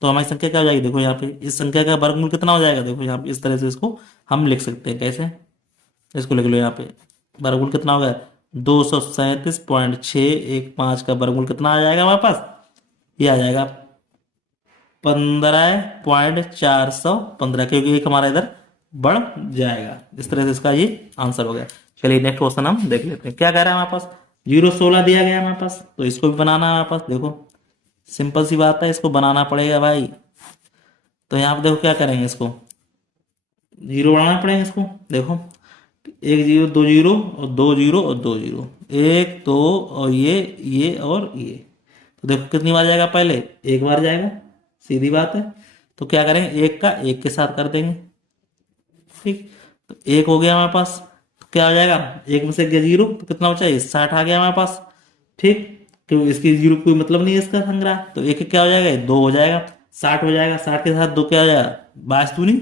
तो हमारी संख्या क्या हो जाएगी, देखो यहाँ पे इस संख्या का वर्गमूल कितना हो जाएगा, देखो यहाँ पे इस तरह से इसको हम लिख सकते हैं। कैसे, इसको लिख लो, यहाँ पे वर्गमूल कितना होगा, 237.615 का वर्गमूल कितना आ जाएगा हमारे पास, ये आ जाएगा 15.415, क्योंकि एक हमारा इधर बढ़ जाएगा। इस तरह से इसका ये आंसर हो गया। चलिए नेक्स्ट क्वेश्चन हम देख लेते हैं, क्या कह रहा है हमारे पास, 0 16 दिया गया है हमारे पास, तो इसको भी बनाना है हमारे पास। देखो सिंपल सी बात है, इसको बनाना पड़ेगा भाई। तो यहाँ पे देखो क्या करेंगे, इसको जीरो बनाना पड़ेगा इसको। देखो 1 0 2 0 और 2 0 और 2 0, 1 2 और ये और ये, तो देखो कितनी बार जाएगा, पहले एक बार जाएगा, सीधी बात है। तो क्या करेंगे, एक का एक के साथ कर देंगे। ठीक, तो एक हो गया हमारे पास, तो क्या हो जाएगा, एक में से गया जीरो, तो कितना बचा, ये 60 आ गया हमारे पास। ठीक, क्यों, इसकी जीरो कोई मतलब नहीं है इसका संग्रह, तो एक एक क्या हो जाएगा, ये 2 हो जाएगा, 60 हो जाएगा, 60 के साथ 2 क्या हो जाएगा, 22 दूनी।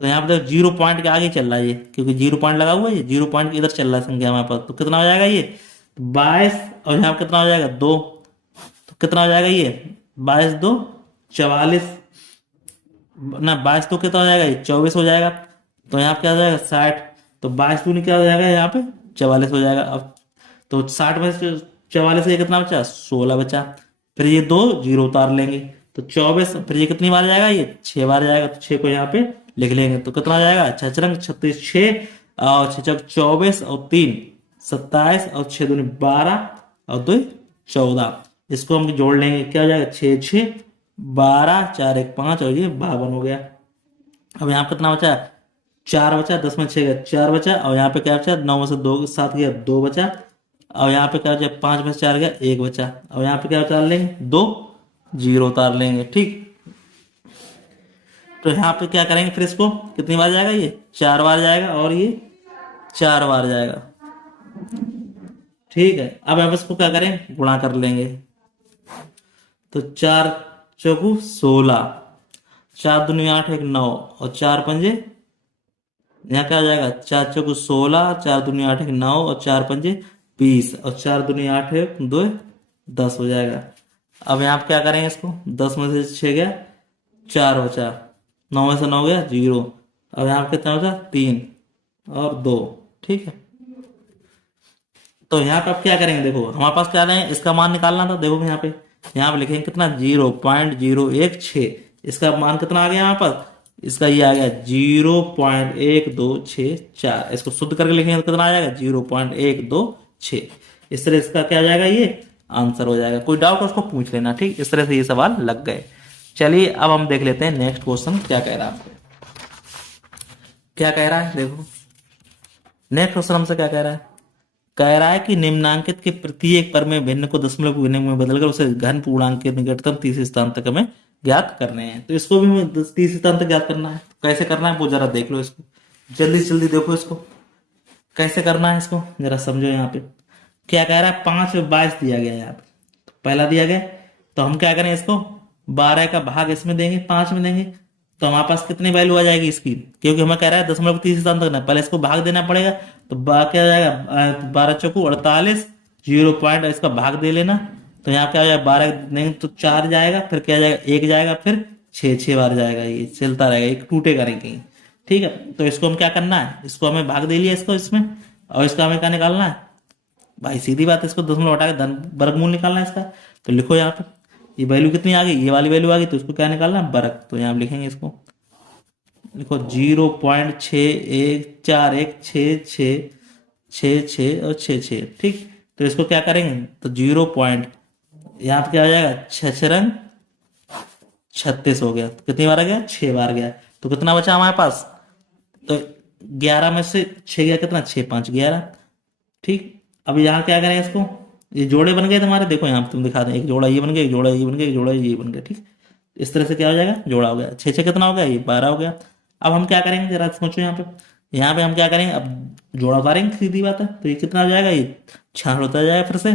तो यहाँ पे जीरो पॉइंट के आगे चल रहा है ये, क्योंकि जीरो पॉइंट लगा हुआ है, ये जीरो पॉइंट इधर चल रहा है संख्या हमारे पास, तो कितना हो जाएगा ये 22, और यहाँ पे कितना हो जाएगा 2, तो कितना हो जाएगा ये 22 2 44, ना 22 तो कितना हो जाएगा, ये 24 हो जाएगा। तो यहाँ पे क्या हो जाएगा 60, तो 22 दूनी क्या हो जाएगा यहाँ पे 44 हो जाएगा। अब तो 60 में से 44 से कितना बचा, 16 बचा। फिर ये 2 जीरो उतार लेंगे, तो 24, फिर ये कितनी बार जाएगा, ये 6 बार जाएगा, तो 6 को यहाँ पे लिख लेंगे, तो कितना हो जाएगा 6 रंग 36, 6 और 6 24 और 3 27 और 6 दूनी 12 और 2 14, इसको हम जोड़ लेंगे, क्या हो जाएगा 6 6 12 4 1 5 और ये 52 हो गया। अब यहाँ पे कितना बचा, 4 बचा, 10 में 6 गया 4 बचा, और यहाँ पे क्या बचा 9 में से 2 7 गया 2 बचा, और यहाँ पे क्या बचा 5 में से 4 गया 1 बचा, और यहाँ पे क्या उतार लेंगे 2 जीरो उतार लेंगे। ठीक, तो यहाँ पे क्या करेंगे, फिर इसको कितनी बार जाएगा, ये 4 बार जाएगा और ये 4 बार जाएगा। ठीक है, अब हम इसको क्या करें, गुणा कर लेंगे, तो 4 चौकू 16, 4 दूनी 8 1 9 और 4 पंजे, यहाँ क्या हो जाएगा 4 चौकू 16, 4 दूनी 8 1 9 और 4 पंजे 20 और 4 दूनी 8 1 2 10 हो जाएगा। अब यहाँ पे क्या करेंगे इसको, 10 में से 6 गया 4 बचा, 9 में से 9 गया 0, अब यहाँ पे कितना बचा 3 और 2। ठीक है, तो यहाँ पे अब क्या करेंगे, देखो हमारे पास क्या है, इसका मान निकालना था। देखो यहाँ पे लिखेंगे कितना 0.016, इसका मान कितना आ गया यहाँ पर, इसका ये आ गया 0.1264, इसको शुद्ध करके लिखेंगे तो कितना आ जाएगा 0.126। इस तरह इसका क्या आ जाएगा, ये आंसर हो जाएगा। कोई डाउट उसको पूछ लेना। ठीक, इस तरह से ये सवाल लग गए। चलिए अब हम देख लेते हैं नेक्स्ट क्वेश्चन क्या कह रहा है आपको, क्या कह रहा है। देखो नेक्स्ट क्वेश्चन हमसे क्या कह रहा है, कह रहा है कि निम्नांकित के प्रत्येक पर में भिन्न को दशमलव के भिन्न में बदलकर उसे घन पूर्णांक के निकटतम तीसरे स्थान तक हमें ज्ञात करने हैं। तो इसको भी हमें तीसरे स्थान तक ज्ञात करना है, तो कैसे करना है वो जरा देख लो, इसको जल्दी से जल्दी देखो, इसको कैसे करना है, इसको जरा समझो। यहाँ पे क्या कह रहा है, 5 और 22 दिया गया है यहाँ पे, तो पहला दिया गया, तो हम क्या करें, इसको 12 का भाग इसमें देंगे 5 में देंगे, तो हमारे पास कितनी वैल्यू आ जाएगी इसकी, क्योंकि हमें कह रहा है दशमलव के तीसरे स्थान तक ना, पहले इसको भाग देना पड़ेगा, तो क्या हो जाएगा 12 चौकू 48, 0 पॉइंट इसका भाग दे लेना, तो यहाँ क्या हो जाएगा 12 नहीं तो 4 जाएगा, फिर क्या जाएगा 1 जाएगा, फिर 6 बार जाएगा, ये चलता रहेगा, एक टूटेगा नहीं कहीं। ठीक है, तो इसको हम क्या करना है, इसको हमें भाग दे लिया इसको इसमें, और इसका हमें क्या निकालना है भाई, सीधी बात है, इसको दशमलव हटा के धन वर्गमूल निकालना है इसका। तो लिखो यहाँ पे ये वैल्यू कितनी आ गई, ये वाली वैल्यू आ गई, तो इसको क्या निकालना है वर्ग, तो यहाँ लिखेंगे इसको, लिखो 0.614166 और 6 ठीक, तो इसको क्या करेंगे, तो 0 पॉइंट यहाँ पे क्या हो जाएगा 6 36 हो गया, तो कितनी बार आ गया 6 बार गया, तो कितना बचा हमारे पास, तो 11 में से 6 गया कितना 6 5 11। ठीक, अब यहाँ क्या करें इसको, ये जोड़े बन गए तुम्हारे, देखो यहाँ पे तुम दिखा दें, एक जोड़ा ये बन गया, एक जोड़ा ये बन गया, एक जोड़ा ये बन गया। ठीक, इस तरह से क्या हो जाएगा, जोड़ा हो गया, 6 6 कितना हो गया, ये 12 हो गया। अब हम क्या करेंगे जरा सोचो, यहाँ पे हम क्या करेंगे, अब जोड़ा उतारेंगे, सीधी बात है, तो ये कितना हो जाएगा, ये 66 होता जाएगा फिर से।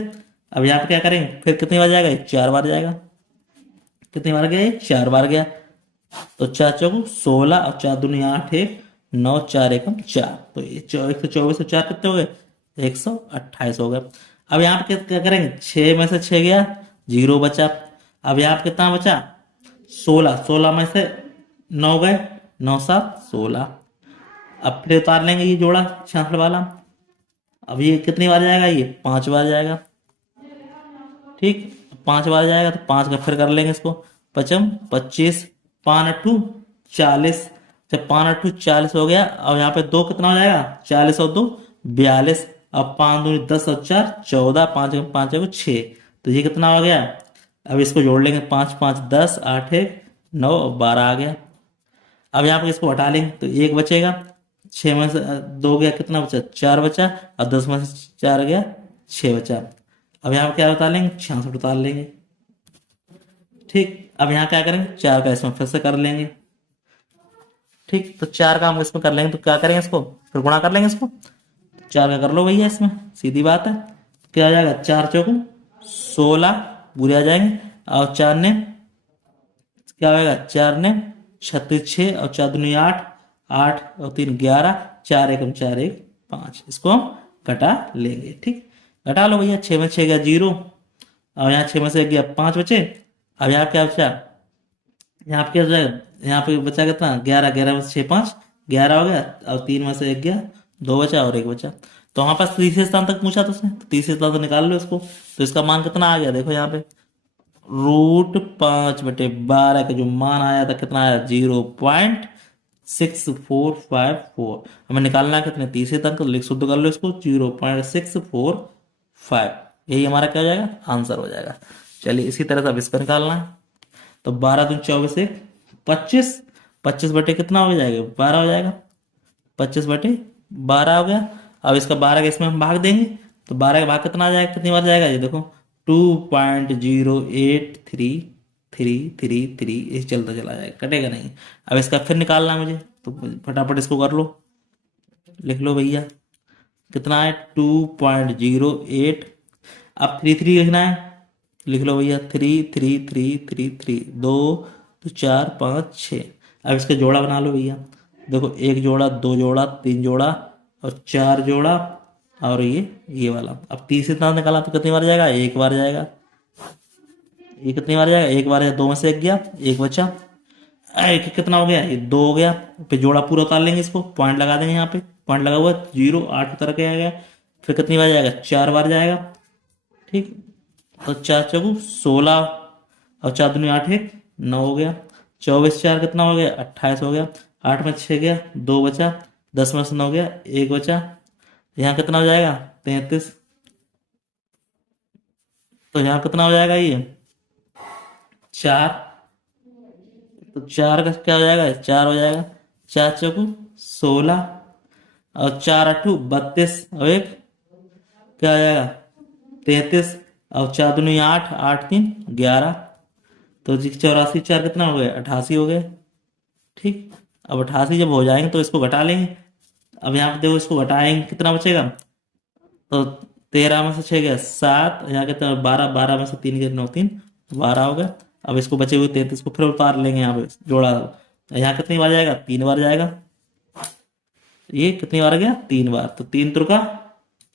अब यहाँ पे क्या करेंगे, फिर कितनी बार जाएगा, ये 4 बार जाएगा, कितनी बार गया, ये 4 बार गया, तो 4 चौको 16 और 4 दूनी 8 1 9 4 1 4, तो ये 124 और 4 कितने हो गए 128 हो गए। अब यहाँ पे क्या करेंगे, 6 में से 6 गया 0 बचा, अब यहाँ पे कितना बचा 16 में से 9 गए 9 7 16, अब फिर उतार लेंगे ये जोड़ा 66 वाला, अब ये कितनी बार जाएगा, ये 5 बार जाएगा। ठीक, 5 बार जाएगा, तो 5 का फिर कर लेंगे इसको, 5 25 5 8 40, जब 5 8 40 हो गया, अब यहाँ पे 2 कितना हो जाएगा 40 और 2 42, अब 5 दूनी 10 और 4 14, 5 5 6, तो ये कितना हो गया, अब इसको जोड़ लेंगे 5 5 10 8 1 9 और 12 आ गया। अब यहाँ पे इसको हटा लेंगे, तो 1 बचेगा, 6 में से 2 गया कितना बचा 4 बचा, और 10 में से 4 गया 6 बचा। अब यहाँ पे क्या उतार लेंगे 66 उतार लेंगे। ठीक, अब यहाँ क्या करेंगे 4 का इसमें फिर से कर लेंगे। ठीक, तो 4 का हम इसमें कर लेंगे, तो क्या करेंगे इसको फिर गुणा कर लेंगे, इसको 4 का कर लो भैया इसमें, सीधी बात है, क्या आ जाएगा, 4 चौको 16 पूरे आ जाएंगे। और 4 ने क्या होगा, 4 ने 36, 6 और 4 दूनी 8, 8 और 3 11, 4 एकम 4 1 5, इसको हम घटा लेंगे। ठीक, घटा लो भैया, 6 में 6 गया 0, और यहाँ 6 में से गया 5 बचे। अब यहाँ क्या बचा, यहाँ पे क्या हो जाएगा, यहाँ पे बचा कितना, 11, 11 में से 6 5 11 हो गया, और 3 में से 1 गया, 2 बचा और 1 बचा। तो हमारे पास तीसरे स्थान तक पूछा था उसने, तो तीसरे स्थान तक निकाल लो इसको। तो इसका मान कितना आ गया, देखो यहाँ पे √5/12 का जो मान आया था कितना आया, 0.6454। हमें निकालना है कितने, तीसरे तक, तो लिख शुद्ध कर लो इसको, 0.645। यही हमारा क्या हो जाएगा, आंसर हो जाएगा। चलिए इसी तरह से अब इसका निकालना है। तो 12 दूनी 24, 1 25, 25 बटे कितना हो जाएगा, 12 हो जाएगा, 25/12 हो गया। अब इसका 12 का इसमें हम भाग देंगे, तो 12 का भाग कितना आ जाएगा, कितनी बार जाएगा, ये देखो 2.08333, ये चलता चला जाएगा, कटेगा नहीं। अब इसका फिर निकालना है मुझे, तो फटाफट इसको कर लो, लिख लो भैया, कितना है 2.08। अब 3 लिखना है, लिख लो भैया, 3 2 तो 4 5 6। अब इसका जोड़ा बना लो भैया, देखो 1 जोड़ा 2 जोड़ा 3 जोड़ा और 4 जोड़ा, और ये वाला। अब तीसरे स्थान निकाला तो कितनी बार जाएगा, 1 बार जाएगा। ये कितनी बार जाएगा, 1 बार या 2 में से 1 गया, 1 बचा। एक कितना हो गया, ये 2 हो गया। फिर जोड़ा पूरा उतार लेंगे, इसको पॉइंट लगा देंगे, यहाँ पे पॉइंट लगा हुआ 0 8 उतर के आ गया। फिर कितनी बार जाएगा, 4 बार जाएगा। ठीक, तो 4 चौको 16 और 4 दूनी 8 1 9 हो गया। 24 4 कितना हो गया, 28 हो गया। 8 में 6 गया, 2 बचा। 10 में से 9 गया, 1 बचा। यहाँ कितना हो जाएगा, 33। तो यहाँ कितना हो जाएगा, ये 4। तो 4 का क्या हो जाएगा, 4 हो जाएगा। 4 चौको 16 और 4 8 32 और 1 क्या हो जाएगा, 33। और 4 दूनी 8, 8 3 11। तो जी 84 4 कितना हो गया, 88 हो गए। ठीक, अब 88 जब हो जाएंगे तो इसको घटा लेंगे। अब यहाँ पे देखो, इसको घटाएंगे कितना बचेगा, तो 13 में से 6 गया 7, यहाँ कितना 12, 12 में से 3 गया 9 3 12 हो गया। अब इसको बचे हुए 33 को फिर उतार लेंगे, यहाँ पे जोड़ा। यहाँ कितनी बार जाएगा, 3 बार जाएगा। ये कितनी बार गया, 3 बार। तो 3 त्रिका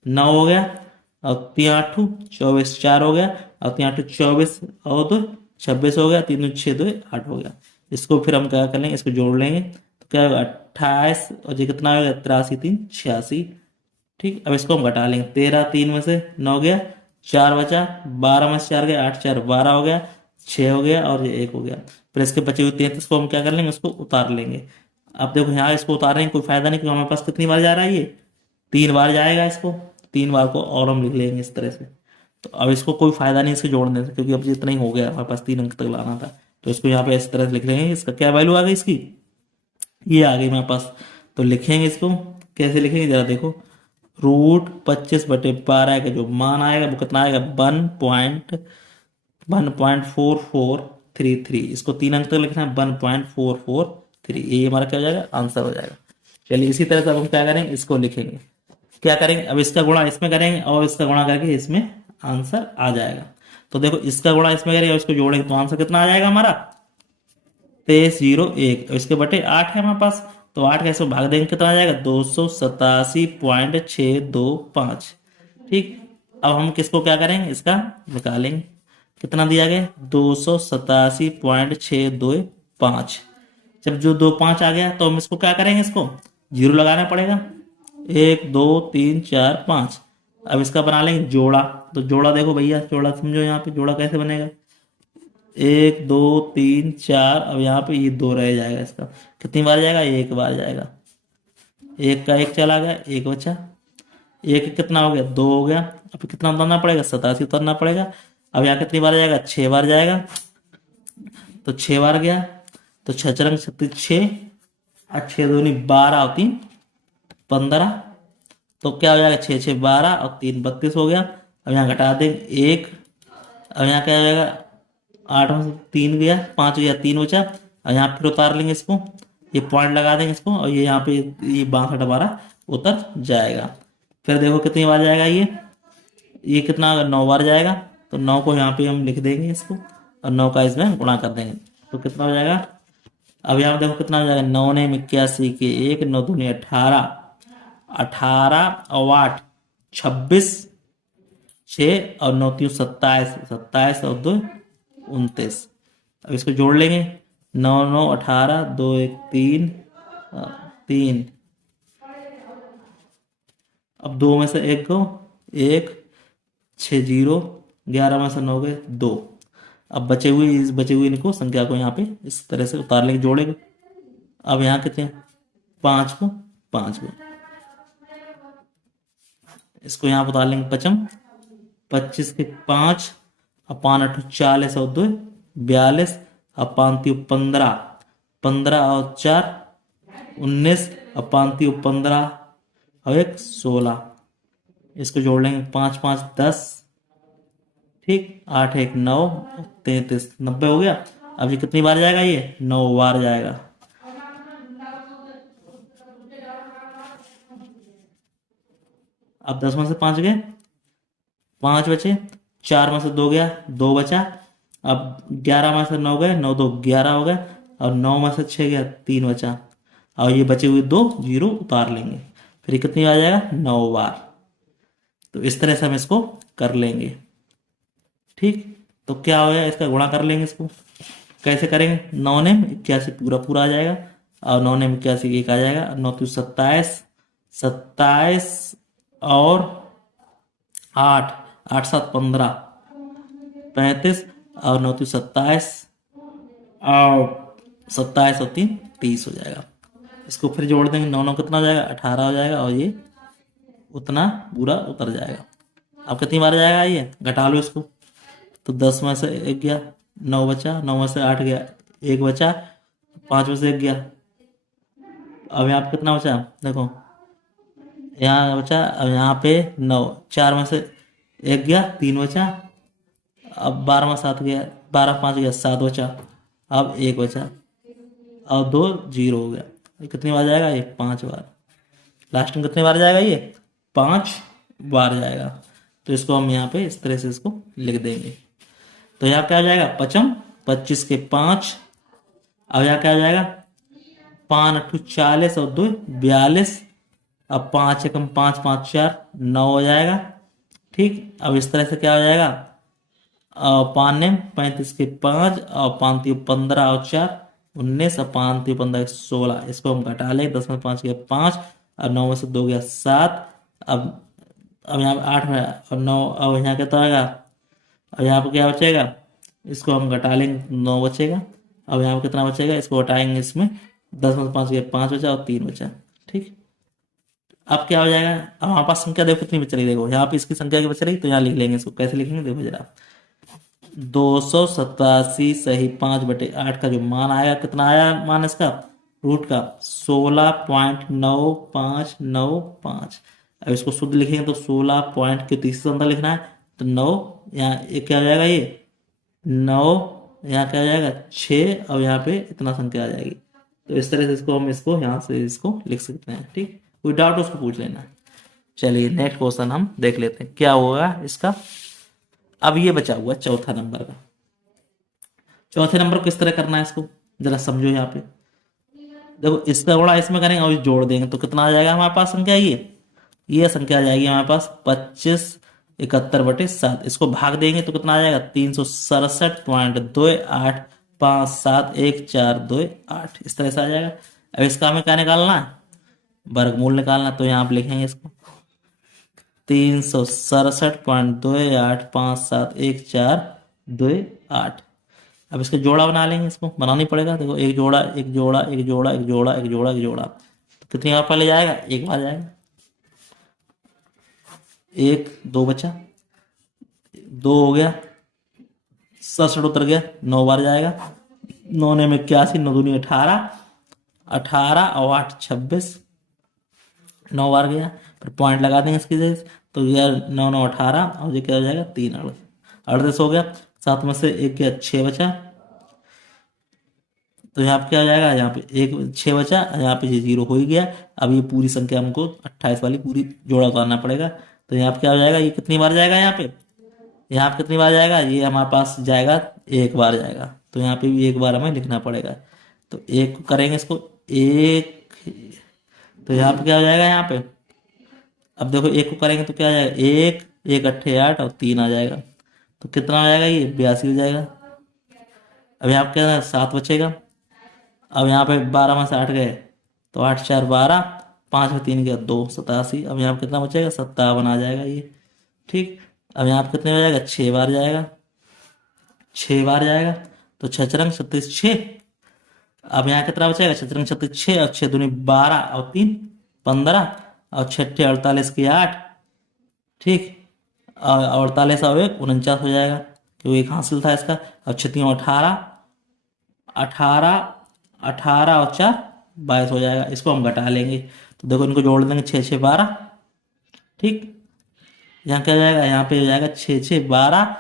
9 हो गया, और 3 8 24 4 हो गया, और 3 8 24 और 2 26 हो गया। 3 6 2 8 हो गया। इसको फिर हम क्या कर लेंगे, इसको जोड़ लेंगे, तो क्या होगा 28, और ये कितना होगा 83 3 86। ठीक, अब इसको हम घटा लेंगे, 13 3 में से 9 गया, 4 बचा। 12 में से 4 गया, 8 4 12 हो गया, 6 हो गया, और ये 1 हो गया। फिर इसके बचे हुए 33 को हम क्या कर लेंगे, उसको उतार लेंगे। अब देखो यहाँ इसको उतारने की कोई फायदा नहीं, क्योंकि हमारे पास कितनी बार जा रहा है, ये 3 बार जाएगा। इसको 3 बार को और हम लिख लेंगे इस तरह से। तो अब इसको कोई फायदा नहीं इसको जोड़ने से, क्योंकि अब जितना ही हो गया, हमारे पास 3 अंक तक लाना था। तो इसको यहाँ पे इस तरह से लिख लेंगे। इसका क्या वैल्यू आ गई इसकी, ये आ गई हमारे पास। तो लिखेंगे इसको, कैसे लिखेंगे जरा देखो, √25/12 का जो मान आएगा वो कितना आएगा, 1.4433। इसको 3 अंक तक लिखना है, 1.443। ये हमारा क्या हो जाएगा, आंसर हो जाएगा। चलिए इसी तरह से अब हम क्या करेंगे, इसको लिखेंगे। क्या करेंगे, अब इसका गुणा इसमें करेंगे, और इसका गुणा करके इसमें आंसर आ जाएगा। तो देखो, इसका गुणा इसमें करेंगे और इसको जोड़ेंगे, तो आंसर कितना आ जाएगा हमारा, 2301। और इसके बटे 8 है हमारे पास, तो 8 कैसे भाग देंगे, कितना आ जाएगा, 287.625। ठीक, अब हम किसको क्या करेंगे, इसका निकालेंगे। कितना दिया गया, 287.625। जब जो 2 5 आ गया, तो हम इसको क्या करेंगे, इसको 0 लगाना पड़ेगा। 1 2 3 4 5। अब इसका बना लेंगे जोड़ा। तो जोड़ा देखो भैया, जोड़ा समझो, यहाँ पे जोड़ा कैसे बनेगा, 1 2 3 4। अब यहाँ पे ये 2 रह जाएगा। इसका कितनी बार जाएगा, 1 बार जाएगा। 1 का 1 चला गया, 1 बचा। 1 कितना हो गया, 2 हो गया। अब कितना उतारना पड़ेगा, 87 उतारना पड़ेगा। अब यहाँ कितनी बार जाएगा, 6 बार जाएगा। तो 6 बार गया, तो 6 चरंग 36 6, 6 दूनी 12 और 3 15। तो क्या हो जाएगा, 6 6 12 और 3 32 हो गया। अब यहाँ घटा दें 1। अब यहाँ क्या हो जाएगा, 8 में से 3 गया, 5 गया, 3 बचा। अब यहाँ फिर उतार लेंगे इसको, ये पॉइंट लगा देंगे इसको, और ये यहाँ पे ये 62 हमारा उतर जाएगा। फिर देखो कितनी बार जाएगा, ये ये कितना 9 बार जाएगा, तो 9 को यहाँ पे हम लिख देंगे इसको, और 9 का इसमें गुणा कर देंगे, तो कितना हो जाएगा। अब यहाँ पे देखो कितना हो जाएगा, 9 ने 81 के 1, 9 दूनी 18, 18 और 8 26, 6 और 9 3 27, 27 और 2 29। अब इसको जोड़ लेंगे, 9 9 18, 2 1 3, 3। अब 2 में से 1 को 1, 6 0, 11 में से 9 गए 2। अब बचे हुए इनको संख्या को यहाँ पे इस तरह से उतार लेंगे, जोड़ेंगे। अब यहाँ कितने, 5 को 5 को इसको यहाँ पर उतार लेंगे, पचम 25 के 5, अब 5 8 40 और 2 42, अब 5 3 15, 15 और 4 19, अब 5 3 15 और 1 16। इसको जोड़ लेंगे, 5 5 10, ठीक, 8 1 9, 33 90 हो गया। अब ये कितनी बार जाएगा, ये 9 बार जाएगा। अब 10 में से 5 गए, 5 बचे, 4 में से 2 गया, 2 बचा। अब 11 में से 9 गए, 9 2 11 हो गए, और 9 में से 6 गया, 3 बचा। और ये बचे हुए 2 जीरो उतार लेंगे, फिर ये कितनी बार जाएगा, 9 बार। तो इस तरह से हम इसको कर लेंगे, ठीक। तो क्या हो गया, इसका गुणा कर लेंगे। इसको कैसे करेंगे, 9 ने 81 पूरा पूरा आ जाएगा, और 9 ने 81 1 आ जाएगा, 9 3 27, 27 और 8 8 7 15, 35 और 9 3 27 और 27 और 3 30 हो जाएगा। इसको फिर जोड़ देंगे, 9 9 कितना हो जाएगा, 18 हो जाएगा, और ये उतना पूरा उतर जाएगा। अब कितनी बार जाएगा, ये घटा लो इसको, तो 10 में से 1 गया, 9 बचा, 9 में से 8 गया, 1 बचा, 5 में से 1 गया। अब यहाँ पे कितना बचा, देखो यहाँ बचा, अब यहाँ पे 9, 4 में से 1 गया, 3 बचा। अब 12 में 7 गया, 12 5 गया, 7 बचा। अब 1 बचा, और 2 0 हो गया। ये कितनी बार जाएगा, ये 5 बार। लास्ट में कितनी बार जाएगा, ये 5 बार जाएगा। तो इसको हम यहाँ पे इस तरह से इसको लिख देंगे। तो यहाँ क्या आ जाएगा, पचम 25 के 5। अब यहाँ क्या आ जाएगा, 5 8 40 और 2 42। अब 5 एकम 5 5 4 9 हो जाएगा, ठीक। अब इस तरह से क्या हो जाएगा, 5 ने 35 के 5, और 5 3 15 और 4 19, और 5 3 15 16। इसको हम घटा लें, 10 में 5 गया 5, और 9 में से 2 गया 7। अब यहाँ पे 8 में और 9, अब यहाँ कितना आएगा, अब यहाँ पे क्या बचेगा, इसको हम घटा लेंगे, 9 बचेगा। अब यहाँ पे कितना बचेगा, इसको घटाएंगे, इसमें 10 में 5 गया 5 बचा, और 3 बचा, ठीक। अब क्या हो जाएगा, अब हमारे पास संख्या देखो कितनी बच रही, देखो यहाँ पे इसकी संख्या की बच रही, तो यहाँ लिख लेंगे। इसको कैसे लिखेंगे, देखो जरा, 287 सही 5/8 का जो मान आया, कितना आया मान इसका, रूट का 16.9595। अब इसको शुद्ध लिखेंगे तो 16 पॉइंट के तीसरे अंदर लिखना है, तो 9 यहाँ एक क्या हो जाएगा, ये 9 यहाँ क्या हो जाएगा 6, और यहाँ पे इतना संख्या आ जाएगी। तो इस तरह से इसको हम इसको यहाँ से इसको लिख सकते हैं, ठीक। कोई डाउट उसको पूछ लेना। चलिए नेक्स्ट क्वेश्चन हम देख लेते हैं क्या होगा इसका। अब ये बचा हुआ चौथा नंबर का, चौथे नंबर को किस तरह करना है, इसको जरा समझो। यहाँ पे देखो, इसका गुणा इसमें करेंगे और जोड़ देंगे, तो कितना आ जाएगा हमारे पास संख्या, ये संख्या आ जाएगी हमारे पास 25 71/7। इसको भाग देंगे तो कितना आ जाएगा, 367.2857142 इस तरह से आ जाएगा। अब इसका हमें क्या निकालना है, वर्गमूल निकालना। तो यहाँ पे लिखेंगे इसको 367.2857142 अब इसका जोड़ा बना लेंगे, इसको बनाना ही पड़ेगा। देखो एक जोड़ा एक जोड़ा एक जोड़ा एक जोड़ा एक जोड़ा एक जोड़ा, तो कितनी बार पहले जाएगा, एक बार जाएगा। 1 2 बचा, 2 हो गया, 67 उतर गया, 9 बार जाएगा। 9 ने 81, 9 दूनी 18, 18 और 8 26, 9 बार गया। फिर पॉइंट लगा देंगे इसकी जगह, तो यार 9 9 18, और ये क्या हो जाएगा 3 38 हो गया। 7 में से 1 गया, 6 बचा, तो यहाँ पे क्या हो जाएगा, यहाँ पे 6 बचा, यहाँ पे ये 0 हो ही गया। अब ये पूरी संख्या हमको 28 वाली पूरी जोड़ा उतारना पड़ेगा। तो यहाँ पे क्या हो जाएगा, ये कितनी बार जाएगा यहाँ पे कितनी बार जाएगा, ये हमारे पास जाएगा एक बार जाएगा, तो यहाँ पे भी एक बार हमें लिखना पड़ेगा। तो एक को करेंगे इसको एक, तो यहाँ पे क्या हो जाएगा यहाँ पे, अब देखो एक को करेंगे तो क्या आ जाएगा, एक एक अट्ठे 8 और 3 आ जाएगा, तो कितना आ जाएगा, ये 82 हो जाएगा। अब यहाँ पे क्या है, 7 बचेगा। अब यहाँ पे 12 में से 8 गए तो 8 4 12, 5 में 3 गया 2, 87। अब यहाँ पे कितना बचेगा, 57 आ जाएगा ये। ठीक, अब यहाँ पे कितने हो जाएगा, 6 बार जाएगा, 6 बार जाएगा, तो 6 चरंग 36 6। अब यहाँ कितना बचेगा, 6 चरंग 36 6 और 6 दूनी 12 और 3 15 और 6 48 की 8। ठीक, और 48 और 1 49 हो जाएगा, क्योंकि एक हासिल था इसका। अब 6 18 18 18 और 4 22 हो जाएगा। इसको हम घटा लेंगे, तो देखो इनको जोड़ देंगे, 6 6 12। ठीक, यहाँ क्या हो जाएगा, यहाँ पे हो जाएगा 6 6 12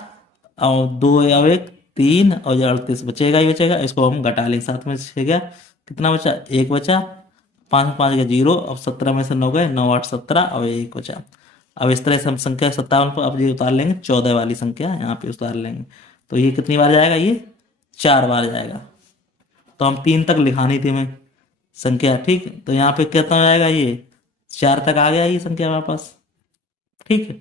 और 2 और 1 3 और 38 बचेगा ही बचेगा। इसको हम घटा लेंगे, 7 में से 6 गया, कितना बचा, 1 बचा, 5 में 5 गया 0। अब 17 में से 9 गए, 9 8 17 और 1 बचा। अब इस तरह से हम संख्या 57 पर अब ये उतार लेंगे, 14 वाली संख्या यहाँ पे उतार लेंगे। तो ये कितनी बार जाएगा, ये 4 बार जाएगा। तो हम 3 तक लिखानी थी हमें संख्या। ठीक, तो यहाँ पे कितना हो जाएगा, ये 4 तक आ गया ये संख्या हमारे पास। ठीक है,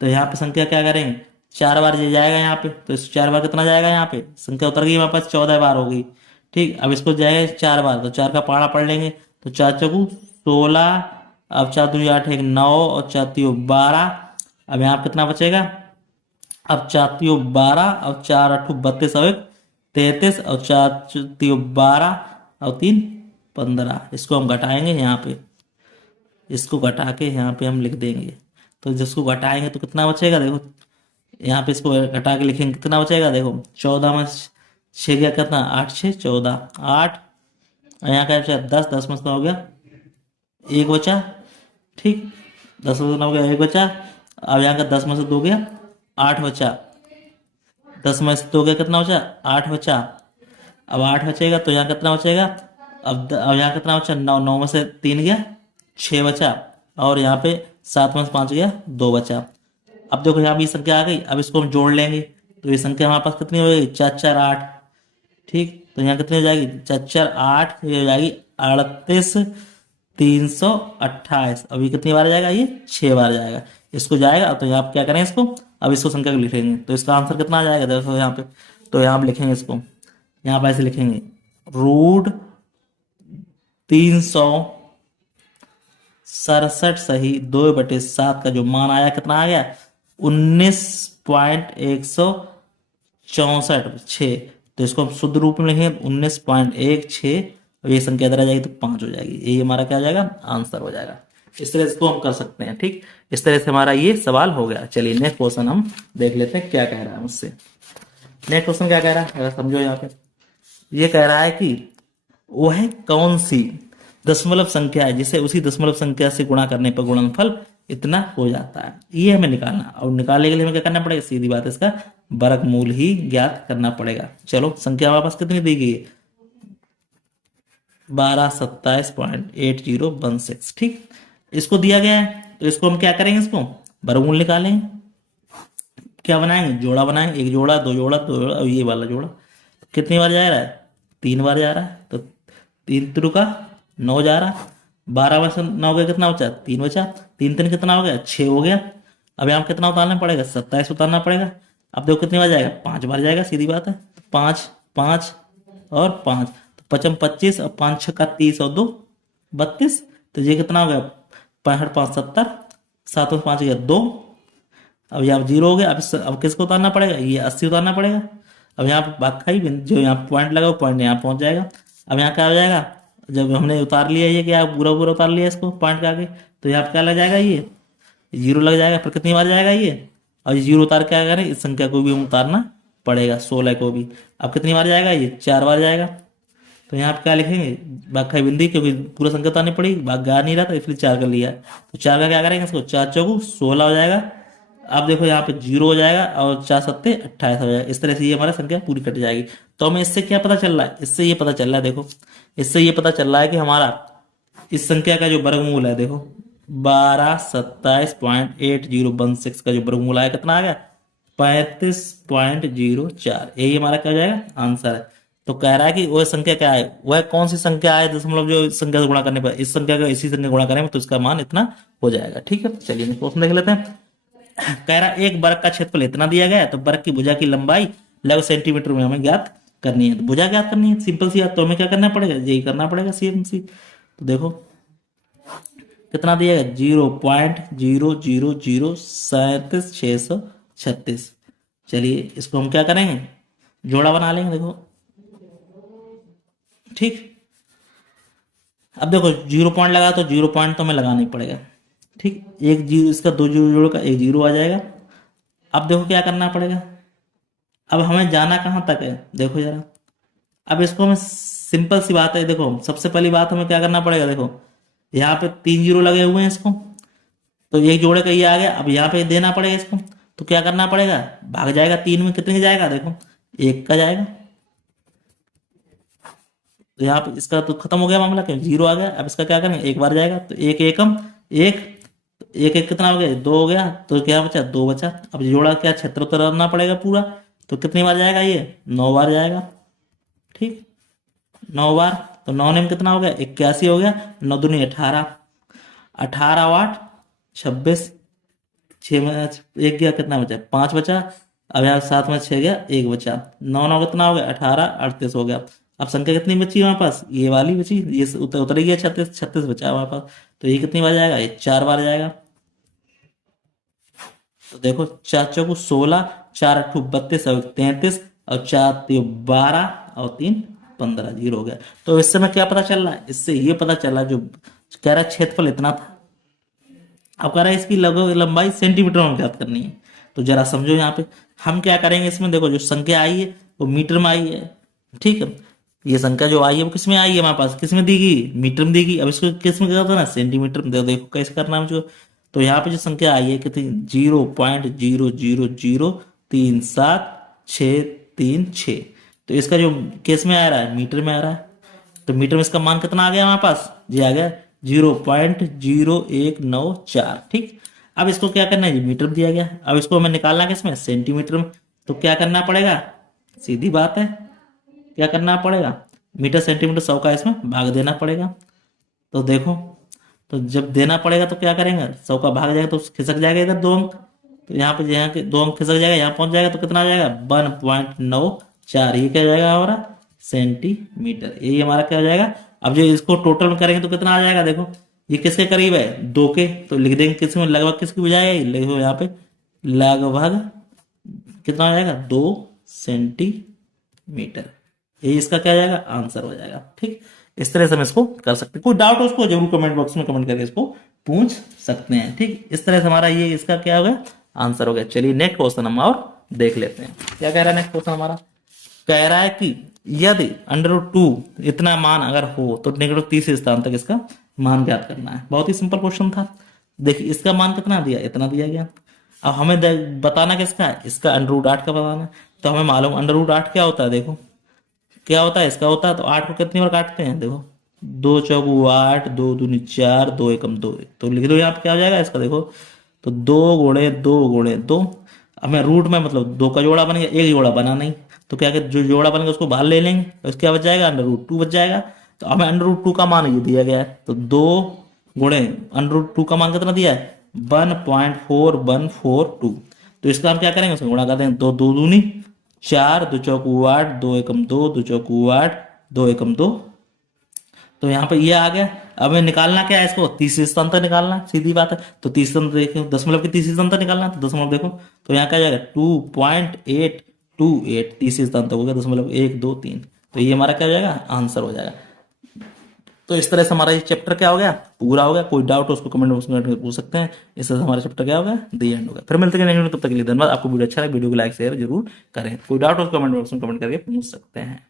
तो यहाँ पे संख्या क्या करेंगे, 4 बार ये जाएगा यहाँ पे, तो इस 4 बार कितना जाएगा, यहाँ पे संख्या उतर गई हमारे पास, 14 बार हो गई। ठीक, अब इसको जाएगा 4 बार, तो 4 का पहाड़ा पढ़ लेंगे, तो 4 चौकू 16, अब 4 दूनी 8 1 9 और 4 तीन 12। अब यहाँ पे कितना बचेगा, अब 4 तीन 12 और 4 8 32 और 1 33 और 4 तीन 12 और 3 15। इसको हम घटाएंगे यहाँ पे, इसको घटा के यहाँ पे हम लिख देंगे। तो जिसको घटाएंगे तो कितना बचेगा, देखो यहाँ पे इसको घटा के लिखेंगे, कितना बचेगा, देखो 14 में 6 गया, कितना 8 6 14 8, और यहाँ का बचा 10, 10 में से हो गया 1 बचा। ठीक, 10 में से हो गया 1 बचा। अब यहाँ का 10 में से 2 गया 8 बचा, 10 में से 2 गया, कितना बचा 8 बचा। अब 8 बचेगा तो यहाँ कितना बचेगा, अब यहाँ कितना बचा, 9 9 में से 3 गया 6 बचा, और यहाँ पे 7 में से 5 गया 2 बचा। अब देखो यहाँ पे ये संख्या आ गई, अब इसको हम जोड़ लेंगे, तो ये संख्या हमारे पास कितनी हो गई, 4 4 8। ठीक, तो यहाँ कितनी हो जाएगी, 4 4 8, ये हो जाएगी 38 328। अब ये कितनी बार जाएगा, ये 6 बार जाएगा। इसको जाएगा, तो यहाँ पे क्या करें इसको, अब इसको संख्या को लिखेंगे, तो इसका आंसर कितना आ जाएगा, देखो यहाँ पे, तो यहाँ पे लिखेंगे इसको, यहाँ पे ऐसे लिखेंगे, √367 सही 2/7 का जो मान आया, कितना आ गया 19.164 तो इसको हम शुद्ध रूप में लिखेंगे 19.16, और ये संख्या इधर आ जाएगी तो 5 हो जाएगी। यही हमारा क्या हो जाएगा, आंसर हो जाएगा। इस तरह से इसको हम कर सकते हैं। ठीक, इस तरह से हमारा ये सवाल हो गया। चलिए नेक्स्ट क्वेश्चन हम देख लेते हैं क्या कह रहा है मुझसे। नेक्स्ट क्वेश्चन क्या कह रहा है, अगर समझो यहाँ पे, ये कह रहा है कि वह कौन सी दशमलव संख्या है जिसे उसी दशमलव संख्या से गुणा करने पर गुणनफल इतना हो जाता है। ये हमें निकालना, और निकालने के लिए हमें क्या करना पड़ेगा, सीधी बात है, इसका वर्गमूल ही ज्ञात करना पड़ेगा। चलो संख्या हमारे पास कितनी दी गई है, 1227.8016। ठीक, इसको दिया गया है, तो इसको हम क्या करेंगे, इसको वर्गमूल निकालेंगे। क्या बनाएंगे, जोड़ा बनाएंगे, एक जोड़ा 2 जोड़ा 2 जोड़ा, और ये वाला जोड़ा कितनी बार जा रहा है, 3 बार जा रहा है, तो 3 त्रिक का 9 जा रहा है। 12 में से 9 गया, कितना बचा 3 बचा, 3 3 कितना हो गया 6 हो गया। अब यहाँ कितना उतारना पड़ेगा, 27 उतारना पड़ेगा। अब देखो कितनी बार जाएगा, 5 बार जाएगा, सीधी बात है। 5 5 और 5, तो 55 25 और 5 6 30 और 2 32, तो ये कितना हो गया 65 5 70, 7 में 5 गया 2। अब यहाँ 0 हो गया। अब किसको उतारना पड़ेगा, ये 80 उतारना पड़ेगा। अब यहाँ पे बाकी जो यहाँ पॉइंट लगा, पॉइंट यहाँ पहुंच जाएगा। अब यहाँ क्या हो जाएगा, जब हमने उतार लिया ये, क्या पूरा पूरा उतार लिया इसको पॉइंट के आगे, तो यहाँ पे क्या लग जाएगा, ये 0 लग जाएगा। फिर कितनी बार जाएगा ये, और ये 0 उतार क्या करें, इस संख्या को भी हम उतारना पड़ेगा, 16 को भी। अब कितनी बार जाएगा, ये 4 बार जाएगा। तो यहाँ पे क्या लिखेंगे, बाकी बिंदी, क्योंकि पूरा संख्या उतारनी पड़ेगी, भाग गा नहीं रहा था इसलिए 4 कर लिया। तो 4 का क्या करेंगे, इसको 4 चौकू 16 हो जाएगा। अब देखो यहाँ पे 0 हो जाएगा, और 4 सत्ते 28 हो जाएगा। इस तरह से ये हमारा संख्या पूरी कट जाएगी। तो हमें इससे क्या पता चल रहा है, इससे ये पता चल रहा है, देखो इससे ये पता चल रहा है कि हमारा इस संख्या का जो वर्गमूल है, देखो 1227.8016 का जो वर्गमूल आया कितना आ गया 35.04। यही हमारा क्या हो जाएगा आंसर है। तो कह रहा है कि वह संख्या क्या है, वह कौन सी संख्या है दशमलव जो इस संख्या से गुणा करने पर, इस संख्या का इसी संख्या से गुणा करेंगे तो इसका मान इतना हो जाएगा। ठीक है, चलिए क्वेश्चन देख लेते हैं। कह रहा है एक वर्ग का क्षेत्रफल इतना दिया गया है, तो वर्ग की भुजा की लंबाई लगभग सेंटीमीटर में हमें ज्ञात करनी है। तो भुजा ज्ञात करनी है, सिंपल सी बात। तो हमें क्या करना पड़ेगा, यही करना पड़ेगा सीएमसी। तो देखो कितना दिया गया 0.00037,636। चलिए इसको हम क्या करेंगे, जोड़ा बना लेंगे। देखो ठीक, अब देखो 0 पॉइंट लगा तो 0 पॉइंट तो हमें लगाना ही पड़ेगा। ठीक, एक जीरो इसका, दो जीरो जोड़ का एक जीरो आ जाएगा। अब देखो क्या करना पड़ेगा, अब हमें जाना कहाँ तक है देखो जरा। अब इसको हमें सिंपल सी बात है, देखो सबसे पहली बात हमें क्या करना पड़ेगा, देखो यहाँ पे 3 जीरो लगे हुए हैं इसको, तो एक जोड़े का ये आ गया। अब यहाँ पे देना पड़ेगा इसको, तो क्या करना पड़ेगा, भाग जाएगा 3 में, कितने का जाएगा देखो 1 का जाएगा। तो यहाँ पे इसका तो खत्म हो गया मामला, क्यों जीरो आ गया। अब इसका क्या करेंगे, एक बार जाएगा तो एक एकम एक, तो एक एक कितना हो गया 2 हो गया, तो क्या बचा 2 बचा। अब जोड़ा क्या क्षेत्र उतरना पड़ेगा पूरा, तो कितनी बार जाएगा ये 9 बार जाएगा। ठीक, 9 बार, तो 9 में कितना हो गया 81 हो गया, 9 दूनी 18, 18 8 26, 6 में एक गया कितना बचा 5 बचा। अब यहाँ 7 में 6 गया 1 बचा, 9 9 कितना हो गया 18 38 हो गया। अब संख्या कितनी बची हमारे पास, ये वाली बची, ये उतर गया 36, 36 बचा हमारे पास। तो ये कितनी बार जाएगा, ये 4 बार जाएगा। तो देखो 4 चौको 16, 4 अट्ठू 32 और 33, और 4 3 12 और 3 15, जीरो हो गया। तो इससे में क्या पता चल रहा है, इससे ये पता चला जो कह रहा है क्षेत्रफल इतना था, अब कह रहा है इसकी लगभग लंबाई सेंटीमीटर में ज्ञात करनी है। तो जरा समझो यहाँ पे हम क्या करेंगे, इसमें देखो जो संख्या आई है वो मीटर में आई है। ठीक है, ये संख्या जो आई है वो किस में आई है हमारे पास, किस में दी गई, मीटर में दी गई। अब इसको किस में करना है, सेंटीमीटर में। देखो कैसे करना है मुझको। तो यहाँ पे जो संख्या आई है कितनी 0.00037,636, तो इसका जो केस में आ रहा है मीटर में आ रहा है। तो मीटर में इसका मान कितना आ गया हमारे पास, ये आ गया 0.0194। ठीक, अब इसको क्या करना है, मीटर में दिया गया, अब इसको हमें निकालना है किसमें, सेंटीमीटर में। तो क्या करना पड़ेगा, सीधी बात है, क्या करना पड़ेगा, मीटर सेंटीमीटर 100 का इसमें भाग देना पड़ेगा। तो देखो, तो जब देना पड़ेगा तो क्या करेंगे, 100 का भाग जाएगा तो खिसक जाएगा इधर 2 अंक, तो यहाँ पे यहाँ के 2 अंक खिसक जाएगा, यहाँ पहुंच जाएगा तो कितना आ जाएगा 1.94। ये क्या हो जाएगा हमारा सेंटीमीटर, यही हमारा क्या हो जाएगा। अब जो इसको टोटल में करेंगे तो कितना आ जाएगा, देखो ये किसके करीब है 2 के, तो लिख देंगे किस में, लगभग किसकी बजाय, लिखो यहाँ पे लगभग कितना हो जाएगा 2 सेंटीमीटर। ये इसका क्या जाएगा आंसर हो जाएगा। ठीक, इस तरह से हम इसको कर सकते हैं। कोई डाउट हो उसको जरूर कमेंट बॉक्स में कमेंट करके इसको पूछ सकते हैं। ठीक, इस तरह से हमारा ये इसका क्या हो गया आंसर हो गया। चलिए नेक्स्ट क्वेश्चन हम और देख लेते हैं, क्या कह रहा है नेक्स्ट क्वेश्चन हमारा। कह रहा है कि यदि √2 इतना मान अगर हो तो -30 स्थान तक इसका मान ज्ञात करना है। बहुत ही सिंपल क्वेश्चन था। देखिए इसका मान कितना दिया, इतना दिया गया। अब हमें बताना किसका है, इसका √8 का बताना है। तो हमें मालूम √8 क्या होता है, देखो क्या होता है इसका होता है। तो 8 को कितनी बार काटते हैं, देखो 2 चौको 8, 2 दूनी 4, 2 एकम 2। तो लिख दो यहाँ पे क्या हो जाएगा इसका, देखो तो 2 गुणे 2 गुणे 2। हमें रूट में मतलब 2 का जोड़ा बन गया, एक जोड़ा बना नहीं, तो क्या जो जोड़ा बनेगा उसको बाहर ले लेंगे, तो इसका बच जाएगा √2 बच जाएगा। तो हमें √2 का मान ये दिया गया है, तो 2 गुणे √2 का मान कितना दिया है 1.4142। तो इसका हम क्या करेंगे, उसको गुणा कर देंगे, 2 2 दूनी 4, 2 चौको 8, 2 एकम 2, 2 चौको 8, 2 एकम 2। तो यहाँ पे ये आ गया। अब हमें निकालना क्या है, इसको तीसरे स्थान तक निकालना है, सीधी बात है। तो तीसरे स्थान देखो, दशमलव की तीसरे स्थान तक निकालना है, तो दशमलव देखो तो यहाँ क्या जाएगा 2.828, तीसरे स्थान तक हो गया 0.123। तो ये हमारा क्या हो जाएगा आंसर हो जाएगा। तो इस तरह से हमारा ये चैप्टर क्या हो गया पूरा हो गया। कोई डाउट हो उसको कमेंट बॉक्स में पूछ सकते हैं। इस तरह से हमारा चैप्टर क्या होगा दी एंड होगा। फिर मिलते हैं नेक्स्ट, तब तक के लिए धन्यवाद। आपको वीडियो अच्छा लगे वीडियो को लाइक शेयर जरूर करें। कोई डाउट हो उसको कमेंट बॉक्स में कमेंट करके पूछ सकते हैं।